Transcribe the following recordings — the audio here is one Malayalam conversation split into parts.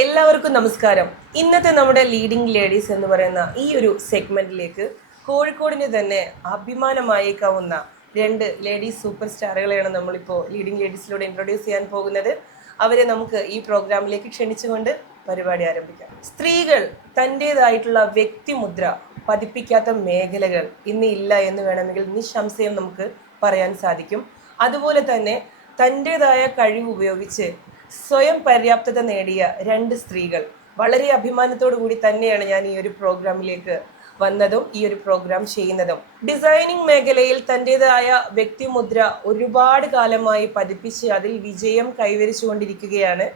എല്ലാവർക്കും നമസ്കാരം. ഇന്നത്തെ നമ്മുടെ ലീഡിംഗ് ലേഡീസ് എന്ന് പറയുന്ന ഈ ഒരു സെഗ്മെന്റിലേക്ക് കോഴിക്കോടിന് തന്നെ അഭിമാനമായേക്കാവുന്ന രണ്ട് ലേഡീസ് സൂപ്പർ സ്റ്റാറുകളെയാണ് നമ്മളിപ്പോൾ ലീഡിംഗ് ലേഡീസിലൂടെ ഇൻട്രൊഡ്യൂസ് ചെയ്യാൻ പോകുന്നത്. അവരെ നമുക്ക് ഈ പ്രോഗ്രാമിലേക്ക് ക്ഷണിച്ചുകൊണ്ട് പരിപാടി ആരംഭിക്കാം. സ്ത്രീകൾ തൻ്റേതായിട്ടുള്ള വ്യക്തിമുദ്ര പതിപ്പിക്കാത്ത മേഖലകൾ ഇന്ന് ഇല്ല എന്ന് വേണമെങ്കിൽ നിസ്സംശയം നമുക്ക് പറയാൻ സാധിക്കും. അതുപോലെ തന്നെ തൻ്റേതായ കഴിവ് ഉപയോഗിച്ച് സ്വയം പര്യാപ്തത നേടിയ രണ്ട് സ്ത്രീകൾ. വളരെ അഭിമാനത്തോടു കൂടി തന്നെയാണ് ഞാൻ ഈ ഒരു പ്രോഗ്രാമിലേക്ക് വന്നതും ഈ ഒരു പ്രോഗ്രാം ചെയ്യുന്നതും. ഡിസൈനിങ് മേഖലയിൽ തൻ്റെതായ വ്യക്തിമുദ്ര ഒരുപാട് കാലമായി പതിപ്പിച്ച് അതിൽ വിജയം കൈവരിച്ചുകൊണ്ടിരിക്കുകയാണ്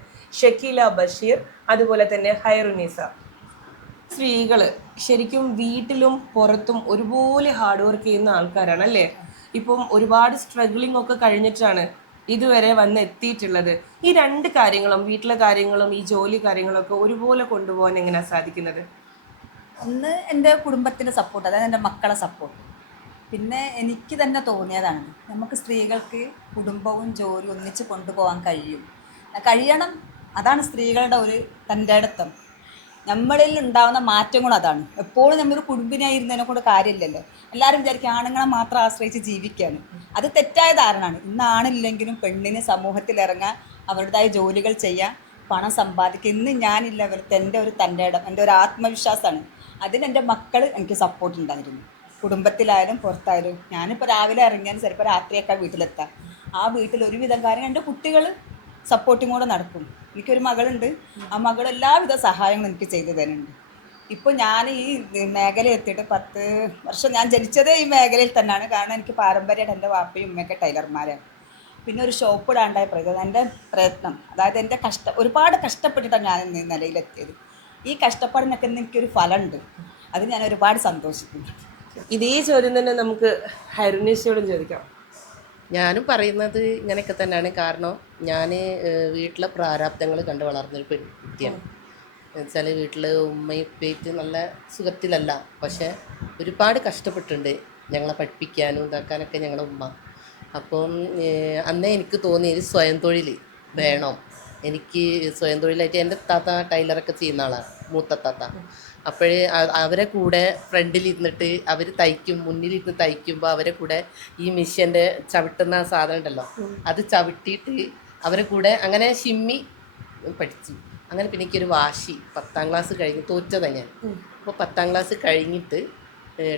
ഷക്കീല ബഷീർ, അതുപോലെ തന്നെ ഹൈറുനിസ. സ്ത്രീകൾ ശരിക്കും വീട്ടിലും പുറത്തും ഒരുപോലെ ഹാർഡ് വർക്ക് ചെയ്യുന്ന ആൾക്കാരാണ് അല്ലേ? ഇപ്പം ഒരുപാട് സ്ട്രഗിളിംഗ് ഒക്കെ കഴിഞ്ഞിട്ടാണ് ഇതുവരെ വന്ന് എത്തിയിട്ടുള്ളത്. ഈ രണ്ട് കാര്യങ്ങളും, വീട്ടിലെ കാര്യങ്ങളും ഈ ജോലി കാര്യങ്ങളൊക്കെ ഒരുപോലെ കൊണ്ടുപോകാൻ എങ്ങനെയാണ് സാധിക്കുന്നത്? ഒന്ന് എൻ്റെ കുടുംബത്തിൻ്റെ സപ്പോർട്ട്, അതായത് എൻ്റെ മക്കളെ സപ്പോർട്ട്. പിന്നെ എനിക്ക് തന്നെ തോന്നിയതാണ് നമുക്ക് സ്ത്രീകൾക്ക് കുടുംബവും ജോലിയും ഒന്നിച്ച് കൊണ്ടുപോകാൻ കഴിയണം. അതാണ് സ്ത്രീകളുടെ ഒരു തൻ്റെ അടുത്തം. നമ്മളിൽ ഉണ്ടാകുന്ന മാറ്റങ്ങളും അതാണ്. എപ്പോഴും നമ്മളൊരു കുടുംബിനായിരുന്നതിനെ കൊണ്ട് കാര്യമില്ലല്ലോ. എല്ലാവരും വിചാരിക്കും ആണുങ്ങളെ മാത്രം ആശ്രയിച്ച് ജീവിക്കാൻ. അത് തെറ്റായ ധാരണയാണ്. ഇന്ന് ആണില്ലെങ്കിലും പെണ്ണിന് സമൂഹത്തിൽ ഇറങ്ങാൻ, അവരുടേതായ ജോലികൾ ചെയ്യാൻ, പണം സമ്പാദിക്കുക. ഇന്ന് ഞാനില്ല, എൻ്റെ ഒരു തൻ്റെ ഇടം, എൻ്റെ ഒരു ആത്മവിശ്വാസമാണ്. അതിന് എൻ്റെ മക്കൾ എനിക്ക് സപ്പോർട്ട് ഉണ്ടായിരുന്നു. കുടുംബത്തിലായാലും പുറത്തായാലും. ഞാനിപ്പോൾ രാവിലെ ഇറങ്ങിയാൽ ചിലപ്പോൾ രാത്രിയൊക്കെ വീട്ടിലെത്താം. ആ വീട്ടിൽ ഒരുവിധം കാര്യം എൻ്റെ കുട്ടികൾ സപ്പോർട്ടും കൂടെ നടക്കും. എനിക്കൊരു മകളുണ്ട്. ആ മകൾ എല്ലാവിധ സഹായങ്ങളും എനിക്ക് ചെയ്തു തരുന്നുണ്ട്. ഇപ്പോൾ ഞാൻ ഈ മേഖലയിൽ എത്തിയിട്ട് 10 വർഷം. ഞാൻ ജനിച്ചതേ ഈ മേഖലയിൽ തന്നെയാണ്. കാരണം എനിക്ക് പാരമ്പര്യമായിട്ട് എൻ്റെ വാപ്പയും ഉമ്മയൊക്കെ ടൈലർമാരാണ്. പിന്നെ ഒരു ഷോപ്പ് ഇടാണ്ടായ എൻ്റെ പ്രയത്നം, അതായത് എൻ്റെ ഒരുപാട് കഷ്ടപ്പെട്ടിട്ടാണ് ഞാൻ ഇന്ന് നിലയിലെത്തിയത്. ഈ കഷ്ടപ്പാടിനൊക്കെ എനിക്കൊരു ഫലമുണ്ട്. അത് ഞാൻ ഒരുപാട് സന്തോഷിക്കുന്നു. ഇതേ ചോദ്യം തന്നെ നമുക്ക് ഹൈറുനിസയോടും ചോദിക്കാം. ഞാനും പറയുന്നത് ഇങ്ങനെയൊക്കെ തന്നെയാണ്. കാരണം ഞാൻ വീട്ടിലെ പ്രാരാബ്ദങ്ങൾ കണ്ട് വളർന്നൊരു കുട്ടിയാണ്. എന്നുവെച്ചാൽ വീട്ടിൽ ഉമ്മയും ഉപ്പയിട്ട് നല്ല സുഖത്തിലല്ല, പക്ഷേ ഒരുപാട് കഷ്ടപ്പെട്ടിട്ടുണ്ട് ഞങ്ങളെ പഠിപ്പിക്കാനും ഇതാക്കാനൊക്കെ ഞങ്ങളുടെ ഉമ്മ. അപ്പം അന്നേ എനിക്ക് തോന്നി ഒരു സ്വയം തൊഴിൽ വേണം. എനിക്ക് സ്വയം തൊഴിലായിട്ട് എൻ്റെ താത്ത ടൈലറൊക്കെ ചെയ്യുന്ന ആളാണ്, മൂത്ത താത്ത. അപ്പോഴേ അവരെ കൂടെ ഫ്രണ്ടിലിരുന്നിട്ട് അവർ തയ്ക്കും, മുന്നിലിരുന്ന് തയ്ക്കുമ്പോൾ അവരെ കൂടെ ഈ മിഷ്യൻ്റെ ചവിട്ടുന്ന സാധനം ഉണ്ടല്ലോ, അത് ചവിട്ടിയിട്ട് അവരെ കൂടെ അങ്ങനെ ഷിമ്മി പഠിച്ചു. അങ്ങനെ പിന്നെ എനിക്കൊരു വാശി, 10ാം ക്ലാസ് കഴിഞ്ഞ് തോറ്റതാണ് ഞാൻ. അപ്പോൾ 10ാം ക്ലാസ് കഴിഞ്ഞിട്ട്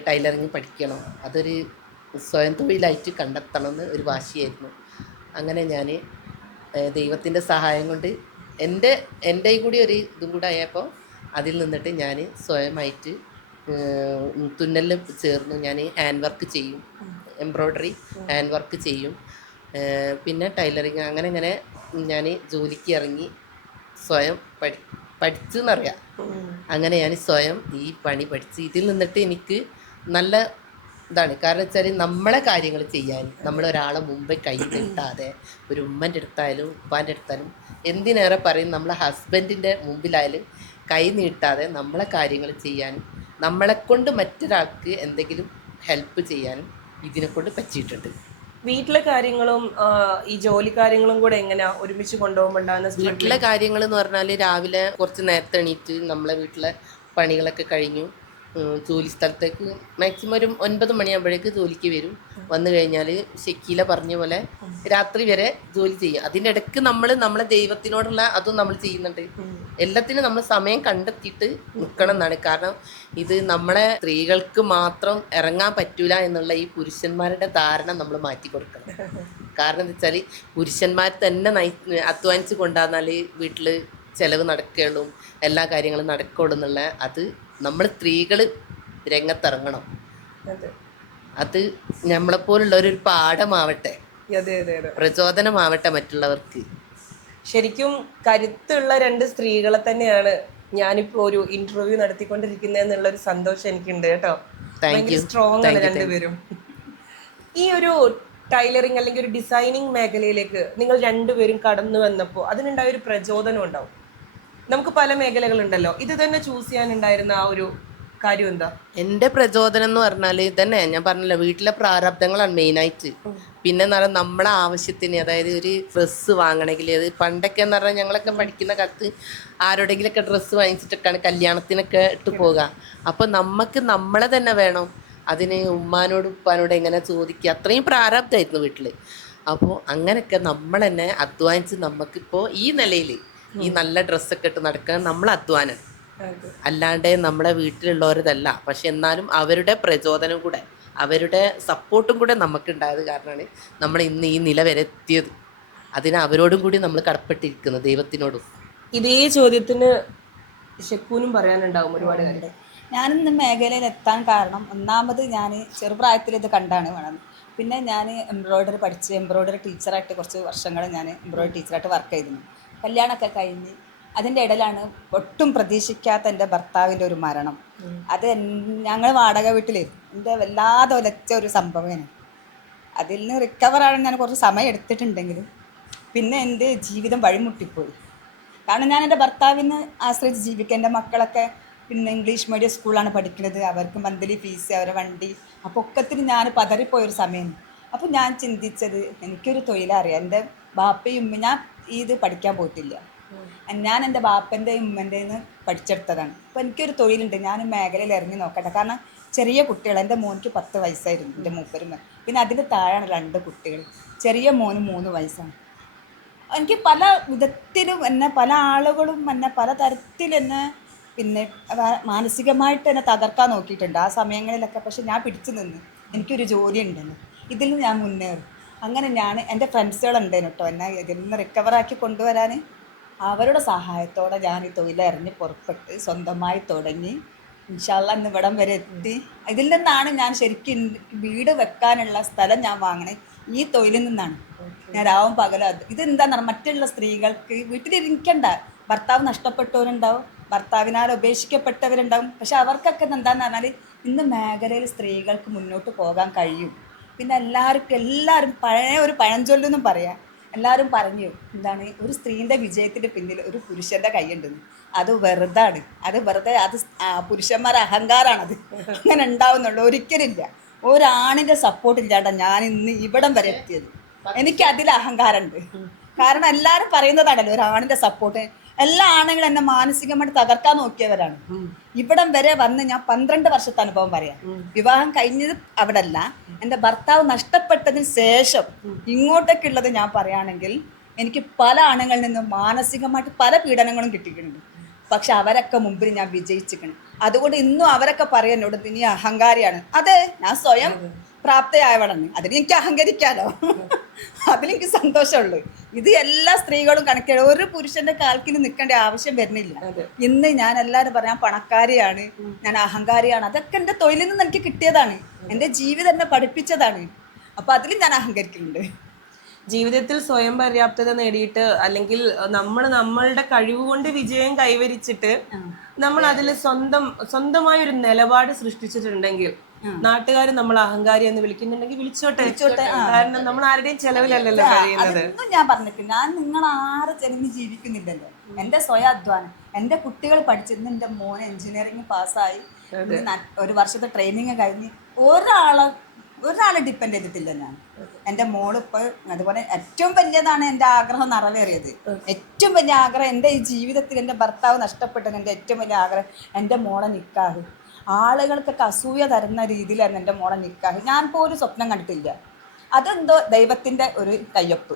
ടൈലറിങ് പഠിക്കണം, അതൊരു സ്വയം തൊഴിലായിട്ട് കണ്ടെത്തണം എന്ന് ഒരു വാശിയായിരുന്നു. അങ്ങനെ ഞാൻ ദൈവത്തിൻ്റെ സഹായം കൊണ്ട് എൻ്റെ കൂടി ഒരു ഇതും കൂടെ ആയപ്പോൾ അതിൽ നിന്നിട്ട് ഞാൻ സ്വയമായിട്ട് തുന്നലിൽ ചേർന്നു. ഞാൻ ഹാൻഡ് വർക്ക് ചെയ്യും, എംബ്രോയ്ഡറി ഹാൻഡ് വർക്ക് ചെയ്യും. പിന്നെ ടൈലറിങ് അങ്ങനെ ഞാൻ ജോലിക്ക് ഇറങ്ങി സ്വയം പഠിച്ചെന്നറിയാം. അങ്ങനെ ഞാൻ സ്വയം ഈ പണി പഠിച്ച് ഇതിൽ നിന്നിട്ട് എനിക്ക് നല്ല ഇതാണ്. കാരണം വെച്ചാൽ നമ്മളെ കാര്യങ്ങൾ ചെയ്യാൻ നമ്മളൊരാളെ മുമ്പേ കൈ നീട്ടാതെ, ഒരു ഉമ്മൻ്റെ അടുത്തായാലും ഉപ്പാൻ്റെ അടുത്തായാലും, എന്തിനേറെ പറയും നമ്മളെ ഹസ്ബൻഡിൻ്റെ മുമ്പിലായാലും കൈ നീട്ടാതെ നമ്മളെ കാര്യങ്ങൾ ചെയ്യാനും നമ്മളെക്കൊണ്ട് മറ്റൊരാൾക്ക് എന്തെങ്കിലും ഹെൽപ്പ് ചെയ്യാനും ഇതിനെക്കൊണ്ട് പറ്റിയിട്ടുണ്ട്. വീട്ടിലെ കാര്യങ്ങളും ഈ ജോലി കാര്യങ്ങളും കൂടെ എങ്ങനെയാ ഒരുമിച്ച് കൊണ്ടുപോകുമ്പോണ്ടാകുന്ന? വീട്ടിലെ കാര്യങ്ങൾ എന്ന് പറഞ്ഞാൽ രാവിലെ കുറച്ച് നേരത്തെ എണീറ്റ് നമ്മളെ വീട്ടിലെ പണികളൊക്കെ കഴിഞ്ഞു ജോലി സ്ഥലത്തേക്ക് മാക്സിമം ഒരു 9 മണിയാകുമ്പോഴേക്ക് ജോലിക്ക് വരും. വന്നു കഴിഞ്ഞാൽ ഷക്കീല പറഞ്ഞ പോലെ രാത്രി വരെ ജോലി ചെയ്യും. അതിൻ്റെ ഇടയ്ക്ക് നമ്മളെ ദൈവത്തിനോടുള്ള അതും നമ്മൾ ചെയ്യുന്നുണ്ട്. എല്ലാത്തിനും നമ്മൾ സമയം കണ്ടെത്തിയിട്ട് നിൽക്കണം എന്നാണ്. കാരണം ഇത് നമ്മളെ സ്ത്രീകൾക്ക് മാത്രം ഇറങ്ങാൻ പറ്റൂല എന്നുള്ള ഈ പുരുഷന്മാരുടെ ധാരണ നമ്മൾ മാറ്റി കൊടുക്കണം. കാരണം എന്താ വെച്ചാൽ പുരുഷന്മാർ തന്നെ അധ്വാനിച്ച് കൊണ്ടുവന്നാൽ വീട്ടിൽ ചിലവ് നടക്കുകയുള്ളൂ, എല്ലാ കാര്യങ്ങളും നടക്കുകയുള്ളൂ എന്നുള്ള അത് നമ്മൾ സ്ത്രീകൾ രംഗത്തിറങ്ങണം. അത് നമ്മളെപ്പോലുള്ളൊരു പാഠമാവട്ടെ, പ്രചോദനമാവട്ടെ മറ്റുള്ളവർക്ക്. ശരിക്കും കരുത്തുള്ള രണ്ട് സ്ത്രീകളെ തന്നെയാണ് ഞാനിപ്പോൾ ഒരു ഇന്റർവ്യൂ നടത്തിക്കൊണ്ടിരിക്കുന്നത് എന്നുള്ളൊരു സന്തോഷം എനിക്കുണ്ട് കേട്ടോ. ഭയങ്കര സ്ട്രോങ് ആണ് രണ്ടുപേരും. ഈ ഒരു ടൈലറിങ് അല്ലെങ്കിൽ ഒരു ഡിസൈനിങ് മേഖലയിലേക്ക് നിങ്ങൾ രണ്ടുപേരും കടന്നു വന്നപ്പോൾ അതിനുണ്ടായ ഒരു പ്രചോദനം ഉണ്ടാവും. നമുക്ക് പല മേഖലകളുണ്ടല്ലോ, ഇത് തന്നെ ചൂസ് ചെയ്യാനുണ്ടായിരുന്ന ആ ഒരു കാര്യം എന്താ? എൻ്റെ പ്രചോദനം എന്ന് പറഞ്ഞാൽ തന്നെ ഞാൻ പറഞ്ഞല്ലോ, വീട്ടിലെ പ്രാരാബ്ദങ്ങളാണ് മെയിനായിട്ട്. പിന്നെ എന്ന് പറഞ്ഞാൽ നമ്മളെ ആവശ്യത്തിന്, അതായത് ഒരു ഡ്രസ്സ് വാങ്ങണമെങ്കിൽ, അത് പണ്ടൊക്കെ എന്ന് പറഞ്ഞാൽ ഞങ്ങളൊക്കെ പഠിക്കുന്ന കാലത്ത് ആരോടെങ്കിലൊക്കെ ഡ്രസ്സ് വാങ്ങിച്ചിട്ടൊക്കെയാണ് കല്യാണത്തിനൊക്കെ ഇട്ട് പോകുക. അപ്പോൾ നമുക്ക് നമ്മളെ തന്നെ വേണം. അതിന് ഉമ്മാനോട് ഉപ്പാനോട് എങ്ങനെ ചോദിക്കുക, അത്രയും പ്രാരാബ്ധമായിരുന്നു വീട്ടിൽ. അപ്പോൾ അങ്ങനെയൊക്കെ നമ്മൾ തന്നെ അധ്വാനിച്ച് നമുക്കിപ്പോൾ ഈ നിലയിൽ ഈ നല്ല ഡ്രസ്സൊക്കെ ഇട്ട് നടക്കാൻ നമ്മൾ അധ്വാനം, അല്ലാണ്ട് നമ്മളെ വീട്ടിലുള്ളവരതല്ല. പക്ഷെ എന്നാലും അവരുടെ പ്രചോദനം കൂടെ, അവരുടെ സപ്പോർട്ടും കൂടെ നമുക്കുണ്ടായത് കാരണമാണ് നമ്മൾ ഇന്ന് ഈ നില വരെ എത്തിയത്. അതിന് അവരോടും കൂടി നമ്മൾ കടപ്പെട്ടിരിക്കുന്നത്, ദൈവത്തിനോടും. ഇതേ ചോദ്യത്തിന് ഷെക്കൂനും പറയാനുണ്ടാവും ഒരുപാട് കാര്യം. ഞാനിന്ന് മേഖലയിൽ എത്താൻ കാരണം ഒന്നാമത് ഞാൻ ചെറുപ്രായത്തിൽ ഇത് കണ്ടാണ് വേണം. പിന്നെ ഞാൻ എംബ്രോയ്ഡറി പഠിച്ച് എംബ്രോയ്ഡറി ടീച്ചറായിട്ട് കുറച്ച് വർഷങ്ങൾ ഞാൻ എംബ്രോയ്ഡറി ടീച്ചറായിട്ട് വർക്ക് ചെയ്തിരുന്നു. കല്യാണമൊക്കെ കഴിഞ്ഞ് അതിൻ്റെ ഇടയിലാണ് ഒട്ടും പ്രതീക്ഷിക്കാത്ത എൻ്റെ ഭർത്താവിൻ്റെ ഒരു മരണം. അത് ഞങ്ങൾ വാടക വീട്ടിലായിരുന്നു. എൻ്റെ വല്ലാതെ ഒലച്ച ഒരു സംഭവമാണ്. അതിൽ നിന്ന് റിക്കവറാകാൻ ഞാൻ കുറച്ച് സമയം എടുത്തിട്ടുണ്ടെങ്കിലും പിന്നെ എൻ്റെ ജീവിതം വഴിമുട്ടിപ്പോയി. കാരണം ഞാൻ എൻ്റെ ഭർത്താവിനെ ആശ്രയിച്ച് ജീവിക്കുക. എൻ്റെ മക്കളൊക്കെ പിന്നെ ഇംഗ്ലീഷ് മീഡിയം സ്കൂളിലാണ് പഠിക്കുന്നത്. അവർക്ക് മന്ത്ലി ഫീസ്, അവരുടെ വണ്ടി, അപ്പോൾ ഒക്കത്തിന് ഞാൻ പതറിപ്പോയൊരു സമയം. അപ്പോൾ ഞാൻ ചിന്തിച്ചത് എനിക്കൊരു തൊഴിലറിയാം. എൻ്റെ ബാപ്പയും ഞാൻ ഇത് പഠിക്കാൻ പോയിട്ടില്ല. ഞാൻ എൻ്റെ ബാപ്പൻ്റെയും ഉമ്മൻ്റെന്ന് പഠിച്ചെടുത്തതാണ്. അപ്പോൾ എനിക്കൊരു തൊഴിലുണ്ട്, ഞാൻ മേഖലയിൽ ഇറങ്ങി നോക്കട്ടെ. കാരണം ചെറിയ കുട്ടികൾ, എൻ്റെ മോനിക്ക് 10 വയസ്സായിരുന്നു, എൻ്റെ മൂപ്പരും. പിന്നെ അതിൻ്റെ താഴെയാണ് 2 കുട്ടികൾ. ചെറിയ മോന് 3 വയസ്സാണ്. എനിക്ക് പല വിധത്തിലും എന്നെ പല ആളുകളും എന്നെ പല തരത്തിൽ എന്നെ പിന്നെ മാനസികമായിട്ട് എന്നെ തകർക്കാൻ നോക്കിയിട്ടുണ്ട് ആ സമയങ്ങളിലൊക്കെ. പക്ഷെ ഞാൻ പിടിച്ചു നിന്ന് എനിക്കൊരു ജോലി ഉണ്ടല്ലോ, ഇതിൽ നിന്ന് ഞാൻ മുന്നേറും. അങ്ങനെ ഞാൻ എൻ്റെ ഫ്രണ്ട്സുകളുണ്ടേനു കേട്ടോ എന്നെ ഇതിൽ നിന്ന് റിക്കവറാക്കി കൊണ്ടുവരാൻ. അവരുടെ സഹായത്തോടെ ഞാൻ ഈ തൊഴിലിറങ്ങി പുറപ്പെട്ട് സ്വന്തമായി തുടങ്ങി. ഇൻഷാ അല്ലാഹ് ഇന്ന് ഇവിടം വരെ എത്തി. ഇതിൽ നിന്നാണ് ഞാൻ ശരിക്കും വീട് വെക്കാനുള്ള സ്ഥലം ഞാൻ വാങ്ങണേ ഈ തൊഴിലിൽ നിന്നാണ്. ഞാൻ രാവും പകലും ഇതെന്താണെന്ന് പറഞ്ഞാൽ മറ്റുള്ള സ്ത്രീകൾക്ക് വീട്ടിലിരിക്കണ്ട, ഭർത്താവ് നഷ്ടപ്പെട്ടവരുണ്ടാവും, ഭർത്താവിനാൽ ഉപേക്ഷിക്കപ്പെട്ടവരുണ്ടാവും. പക്ഷെ അവർക്കൊക്കെ എന്താണെന്ന് പറഞ്ഞാൽ ഇന്ന് മേഖലയിൽ സ്ത്രീകൾക്ക് മുന്നോട്ട് പോകാൻ കഴിയും. പിന്നെ എല്ലാവരും പഴയ ഒരു പഴഞ്ചൊല്ലെന്നും പറയാം. എല്ലാവരും പറഞ്ഞു എന്താണ്, ഒരു സ്ത്രീൻ്റെ വിജയത്തിൻ്റെ പിന്നിൽ ഒരു പുരുഷൻ്റെ കൈയുണ്ടെന്ന്. അത് വെറുതാണ്, അത് പുരുഷന്മാരുടെ അഹങ്കാരമാണത്. അങ്ങനെ ഉണ്ടാവുന്നുള്ളൂ, ഒരിക്കലില്ല. ഒരാണിൻ്റെ സപ്പോർട്ട് ഇല്ലാണ്ട ഞാൻ ഇന്ന് ഇവിടം വരെ എത്തിയത്. എനിക്ക് അതിൽ അഹങ്കാരമുണ്ട്. കാരണം എല്ലാവരും പറയുന്നതാണല്ലോ ഒരാണിൻ്റെ സപ്പോർട്ട്. എല്ലാ ആണുങ്ങളും എന്നെ മാനസികമായിട്ട് തകർക്കാൻ നോക്കിയവരാണ്. ഇവിടം വരെ വന്ന് ഞാൻ 12 വർഷത്തെ അനുഭവം പറയാം. വിവാഹം കഴിഞ്ഞത് അവിടെ അല്ല, എൻ്റെ ഭർത്താവ് നഷ്ടപ്പെട്ടതിന് ശേഷം ഇങ്ങോട്ടേക്കുള്ളത് ഞാൻ പറയുകയാണെങ്കിൽ എനിക്ക് പല ആണുങ്ങളിൽ നിന്നും മാനസികമായിട്ട് പല പീഡനങ്ങളും കിട്ടിയിട്ടുണ്ട്. പക്ഷെ അവരൊക്കെ മുമ്പിൽ ഞാൻ വിജയിച്ചിരിക്കണം. അതുകൊണ്ട് ഇന്നും അവരൊക്കെ പറയാൻ എന്നോട് നീ അഹങ്കാരിയാണ്. അതെ, ഞാൻ സ്വയം പ്രാപ്തയായവളാണ്, അതിന് എനിക്ക് അഹങ്കരിക്കാലോ, അതിലെനിക്ക് സന്തോഷമുള്ളൂ. ഇത് എല്ലാ സ്ത്രീകളും കണക്കാണ്. ഒരു പുരുഷന്റെ കാൽക്കിന് നിൽക്കേണ്ട ആവശ്യം വരുന്നില്ല. ഇന്ന് ഞാൻ എല്ലാവരും പറയാം പണക്കാരിയാണ്, ഞാൻ അഹങ്കാരിയാണ്. അതൊക്കെ എൻ്റെ തൊഴിലിൽ നിന്ന് എനിക്ക് കിട്ടിയതാണ്, എൻ്റെ ജീവിതം എന്നെ പഠിപ്പിച്ചതാണ്. അപ്പൊ അതിലും ഞാൻ അഹങ്കരിക്കുന്നുണ്ട്. ജീവിതത്തിൽ സ്വയം പര്യാപ്തത നേടിയിട്ട് അല്ലെങ്കിൽ നമ്മളുടെ കഴിവ് കൊണ്ട് വിജയം കൈവരിച്ചിട്ട് നമ്മൾ അതിൽ സ്വന്തമായ ഒരു നിലപാട് സൃഷ്ടിച്ചിട്ടുണ്ടെങ്കിൽ നാട്ടുകാർ നമ്മൾ അഹങ്കാരി എന്ന് വിളിക്കുന്നുണ്ടെങ്കിൽ വിളിച്ചോട്ടെ. കാരണം നമ്മൾ ആരുടെയും ചെലവിലല്ലല്ലോ കഴിയുന്നത്. അതൊന്നും ഞാൻ പറഞ്ഞിട്ടില്ല. ഞാൻ നിങ്ങൾ ആരും ചെലവിന് ജീവിക്കുന്നില്ലല്ലോ. എൻ്റെ സ്വയം അധ്വാനം. എൻ്റെ കുട്ടികൾ പഠിച്ചിരുന്നു. എൻ്റെ മോൻ എഞ്ചിനീയറിംഗ് പാസ്സായി 1 വർഷത്തെ ട്രെയിനിങ് കഴിഞ്ഞ് ഒരാളെ ഡിപ്പെൻഡ് ചെയ്തിട്ടില്ല ഞാൻ. എൻ്റെ മോളിപ്പോൾ അതുപോലെ ഏറ്റവും വലിയതാണ് എൻ്റെ ആഗ്രഹം നിറവേറിയത്. ഏറ്റവും വലിയ ആഗ്രഹം എൻ്റെ ഈ ജീവിതത്തിൽ എൻ്റെ ഭർത്താവ് നഷ്ടപ്പെട്ടത് എൻ്റെ ഏറ്റവും വലിയ ആഗ്രഹം എൻ്റെ മോളെ നിക്കാഹ്. ആളുകൾക്കൊക്കെ അസൂയ തരുന്ന രീതിയിലായിരുന്നു എൻ്റെ മോളെ നിക്കാഹ്. ഞാൻ പോലും സ്വപ്നം കണ്ടിട്ടില്ല. അതെന്തോ ദൈവത്തിൻ്റെ ഒരു കയ്യൊപ്പ്,